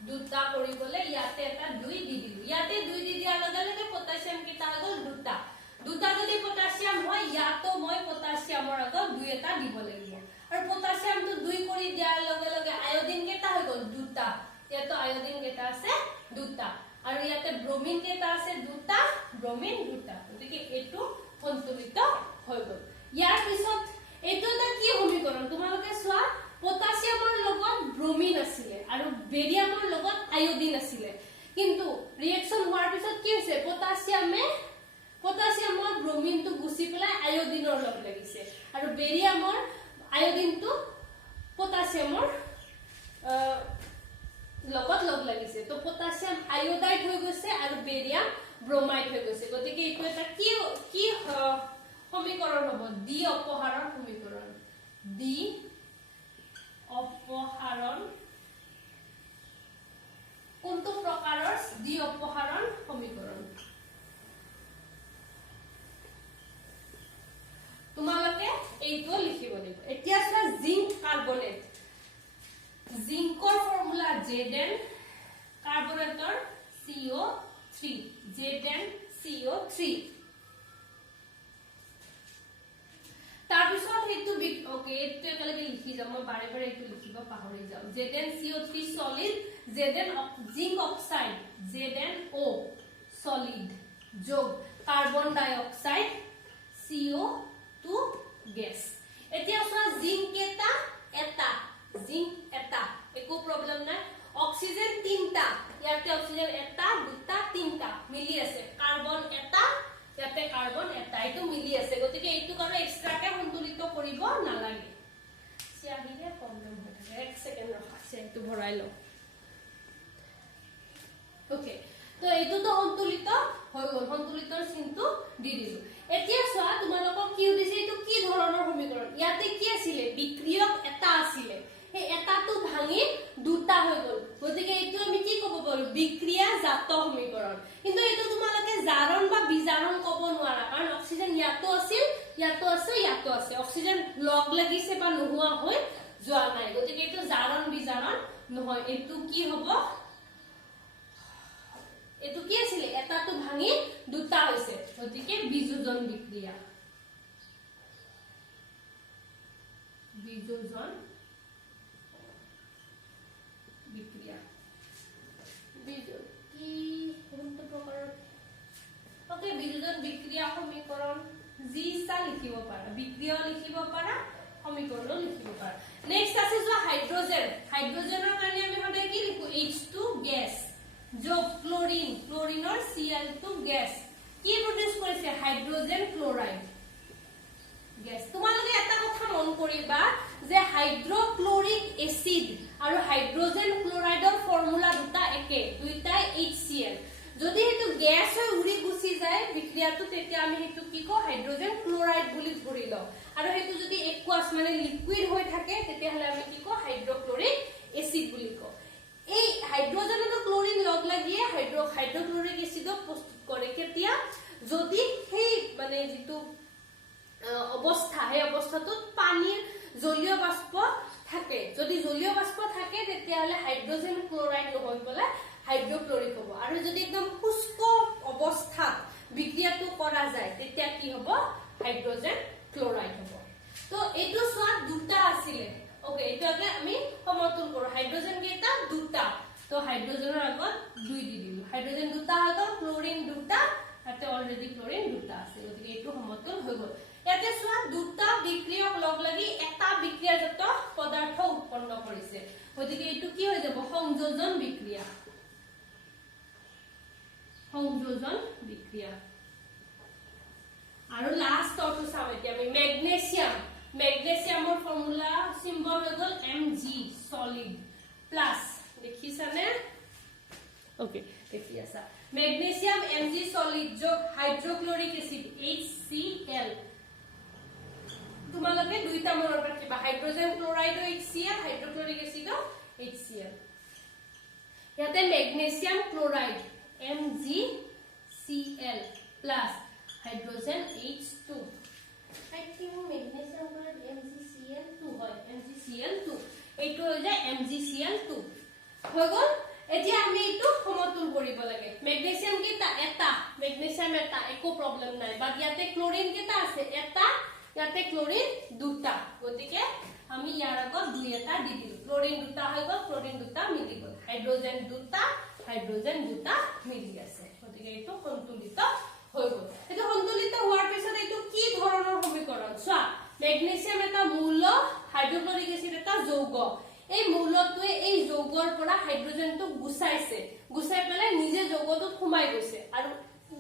দুটা কৰিবলৈ ইয়াতে এটা 2 দি দিলো ইয়াতে 2 দি দিয়াৰ লগে লগে পটাছিয়াম কেইটা হৈ গ'ল দুটা যদি পটাছিয়াম হয় ইয়াতো মই পটাছিয়ামৰ আগত 2 এটা দিব লাগিব আৰু পটাছিয়ামটো 2 কৰি দিয়াৰ লগে লগে আয়োডিন কেইটা হৈ গ'ল দুটা ইয়াতো আয়োডিন কেইটা আছে দুটা আৰু ইয়াতে ব্ৰোমিন কেইটা আছে ব্ৰোমিন দুটা গতিকে এটো সন্তুলিত হৈ গ'ল ইয়াৰ পিছত এটো এটা কি সমীকৰণ তোমালোকে চোৱা পটাছিয়ামৰ লগত ব্ৰোমিন আছিল আৰু বেৰিয়ামৰ লগত আয়োডিন আছিল কিন্তু ৰিঅ্যাকশন হোৱাৰ পিছত কি হৈছে পটাছিয়ামৰ ব্ৰোমিনটো গুছি পেলাই আয়োডিনৰ লগ লাগিছে আৰু বেৰিয়ামৰ আয়োডিনটো পটাছিয়ামৰ লগত লগ লাগিছে তো পটাছিয়াম আয়োডাইড হৈ গৈছে আৰু বেৰিয়াম ব্ৰোমাইড হৈ গৈছে গতিকে এইটো এটা কি সমীকৰণ হ'ব ডি অপসাৰণ সমীকৰণ ডি অপসাৰণ কোনটো প্ৰকাৰৰ ডি অপসাৰণ সমীকৰণ তোমালোকে এইটো লিখিব লাগিব এতিয়া চোৱা জিংক কাৰ্বনেট জিংকৰ ফৰ্মুলা Zn কাৰ্বনেটৰ CO3 ZnCO3 তাৰ পিছত হেতু ওকে এটো একেলগে লিখি যাম মই বাৰে বাৰে এটো লিখিব পাহৰি যাম ZnCO3 solid Zn zinc oxide ZnO solid যোগ কাৰ্বন ডাই অক্সাইড CO2 গ্যাস এতিয়া চোৱা জিংক এটা একো প্ৰবলেম নাই অক্সিজেন তিনটা ইয়াতে অক্সিজেন এটা দুটা তিনটা মিলি আছে কাৰ্বন এটা ইয়াতে কাৰ্বন এটা এটো মিলি আছে গতিকে এইটো কাৰণে এক্সট্ৰাকে সন্তুলিত কৰিব নালাগে চিয়াহিলে প্ৰবলেম হৈ থাকে এক সেকেন্ড ৰখা চেটো ভৰাই লও ওকে তো এইটো তো সন্তুলিত হৈ গ'ল সন্তুলিতৰ চিনটো দি দিলো এতিয়া চোৱা তোমালোকক কি দিছে এইটো কি ধৰণৰ সমীকৰণ ইয়াতে কি আছিল বিক্ৰিয়ক এটা আছিল এই এটাটো ভাঙি দুটা হৈ গ'ল গতিকে এইটো আমি কি ক'ব পাৰো বিক্ৰিয়া জাত সমীকৰণ কিন্তু এইটো তোমালোকে জাৰণ বা বিজাৰণ ক'ব নোৱাৰা কাৰণ অক্সিজেন ইয়াতো আছে অক্সিজেন লগ লাগিছে বা নোহোৱা হৈ যোৱা নাই গতিকে এইটো জাৰণ বিজাৰণ নহয় এইটো কি হ'ব এটো কি আছিল এটাটো ভাঙি দুটা হৈছে গতিকে বিযোজন বিক্ৰিয়া বিযোজন বিক্ৰিয়া কি কোনটো প্ৰকাৰৰ ওকে বিযোজন বিক্ৰিয়া সমীকৰণ জি সা লিখিব পাৰা বিক্ৰিয়া লিখিব পাৰা সমীকৰণ লিখিব পাৰা নেক্সট আছে যে হাইড্ৰোজেনৰ কাৰণে আমি হতে কি লিখো H2 গ্যাস যোগ ক্লোৰিনৰ Cl2 গ্যাস কি প্ৰডিউস কৰিছে হাইড্ৰোজেন ক্লোৰাইড গ্যাস তোমালোকে এটা কথা মন কৰিবা যে হাইড্ৰোক্লোৰিক এসিড আৰু হাইড্ৰোজেন ক্লোৰাইডৰ ফৰ্মুলা দুটা একে দুইটাই HCl যদি হেতু গ্যাস হৈ উৰি গুছি যায় বিক্ৰিয়াটো তেতিয়া আমি হেতু কি কও হাইড্ৰোজেন ক্লোৰাইড বুলি ধৰি লও আৰু হেতু যদি একুৱাস মানে লিকুইড হৈ থাকে তেতিয়া হলে আমি কি কও হাইড্ৰোক্লোৰিক এসিড বুলি কও এই হাইড্ৰোজেন আৰু ক্লোৰিন লগ লাগিয়ে হাইড্ৰোক্লোৰিক এসিডক প্ৰস্তুত কৰে কেতিয়া যদি সেই মানে যেটো অৱস্থা এই অৱস্থাটোত পানীৰ জলীয় বাষ্প থাকে যদি জলীয় বাষ্প থাকে তেতিয়া হলে হাইড্ৰোজেন ক্লোৰাইড নহয় বলে হাইড্ৰোক্লোৰিক হ'ব আৰু যদি একদম শুষ্ক অৱস্থাত বিক্ৰিয়াটো কৰা যায় তেতিয়া কি হ'ব হাইড্ৰোজেন ক্লোৰাইড হ'ব তো এটো সোৱা দুটা আছিল ওকে এটো আগে আমি সমতুল কৰো হাইড্ৰোজেন কেটা দুটা তো হাইড্ৰোজেনৰ আগত 2 দি দিলো হাইড্ৰোজেন দুটা আগত ক্লোৰিন দুটা ইয়াতে অলৰেডি ক্লোৰিন দুটা আছে গতিকে এইটো সমতুল হৈ গ'ল ইয়াতে চোৱা দুটা বিক্ৰিয়ক লগ লাগি এটা বিক্ৰিয়াজাত পদাৰ্থ উৎপন্ন কৰিছে গতিকে এইটো কি হৈ যাব সংযোজন বিক্ৰিয়া আৰু লাষ্ট অটো চাও এতিয়া আমি মেগনেছিয়ামৰ ফৰ্মুলা সিম্বল হৈ গ'ল Mg সলিড প্লাস দেখিছানে ওকে দেখি আছা মেগনেছিয়াম Mg সলিড যোগ হাইড্ৰোক্লোৰিক এসিড HCl তোমালোকে দুইটা মনত ৰাখিবা hydrogen chloride HCl hydrochloric acid HCl ইয়াতে magnesium chloride MgCl plus hydrogen H2 I think magnesium chloride MgCl2 হয় MgCl2 এইটো হৈ যায় MgCl2 হৈ গ'ল এতিয়া আমি এইটো সমতুল কৰিব লাগে মেগনেছিয়াম কিটা এটা মেগনেছিয়াম এটা একো প্ৰবলেম নাই বাট ইয়াতে ক্লোৰিন কিটা আছে এটা ইয়াতে ক্লোৰিন দুটা গতিকে আমি ইয়াৰ আগত দুই এটা দি দিলো ক্লোৰিন দুটা হৈ গ'ল ক্লোৰিন দুটা মিলি গ'ল হাইড্ৰোজেন দুটা হাইড্ৰোজেন দুটা মিলি আছে গতিকে এইটো সন্তুলিত হৈ গ'ল এটা সন্তুলিত হোৱাৰ পিছত এইটো কি ধৰণৰ সমীকৰণ চোৱা মেগনেছিয়াম এটা মৌল হাইড্ৰোক্লোৰিক এসিড এটা যৌগ এই মৌলটোৱে এই যৌগৰ পৰা হাইড্ৰোজেনটো গুছাই পেলাই নিজে যৌগটোত সোমাই গৈছে আৰু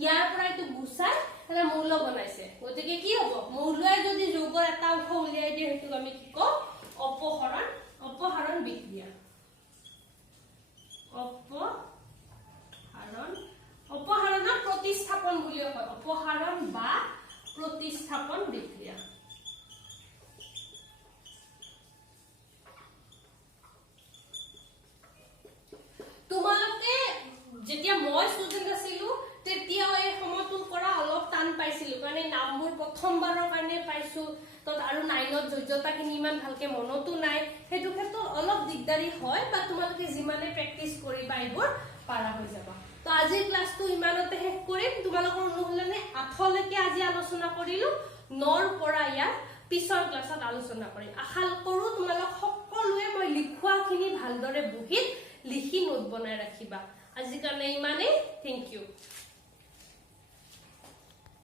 ইয়াৰ পৰা এইটো গুছাই এটা মৌল বনাইছে গতিকে কি হ'ব মৌলই যদি যৌগৰ এটা অংশ উলিয়াই দিয়ে সেইটো আমি কি কওঁ অপহৰণ বিক্ৰিয়া অপহৰণৰ প্ৰতিস্থাপন বুলি কয় অপহৰণ বা প্ৰতিস্থাপন বিক্ৰিয়া তোমালোকে যেতিয়া মই ষ্টুডেন্ট আছিলো তেতিয়া এই সমতুল কৰা অলপ টান পাইছিলো মানে নামবোৰ প্ৰথমবাৰৰ কাৰণে পাইছো তো আৰু 9ত যোগ্যতাখিনি ইমান ভালকে মনতো নাই হেতু ক্ষেত্ৰত অলপ দিগদাৰি হয় বা তোমালোকে যিমানে প্ৰেক্টিস কৰিবা এইবোৰ পাৰা হৈ যাবা তো আজিৰ ক্লাসটো ইমানতে শেষ কৰিম তোমালোকৰ অনুসৰণে 8 লৈকে আজি আলোচনা কৰিলো 9 ৰ পৰা ইয়াৰ পিছৰ ক্লাছত আলোচনা কৰিম আশা কৰো তোমালোক সকলোৱে মই লিখোৱাখিনি ভালদৰে বহিত লিখি নোট বনাই ৰাখিবা আজি কাৰণে ইমানে থ্যাংক ইউ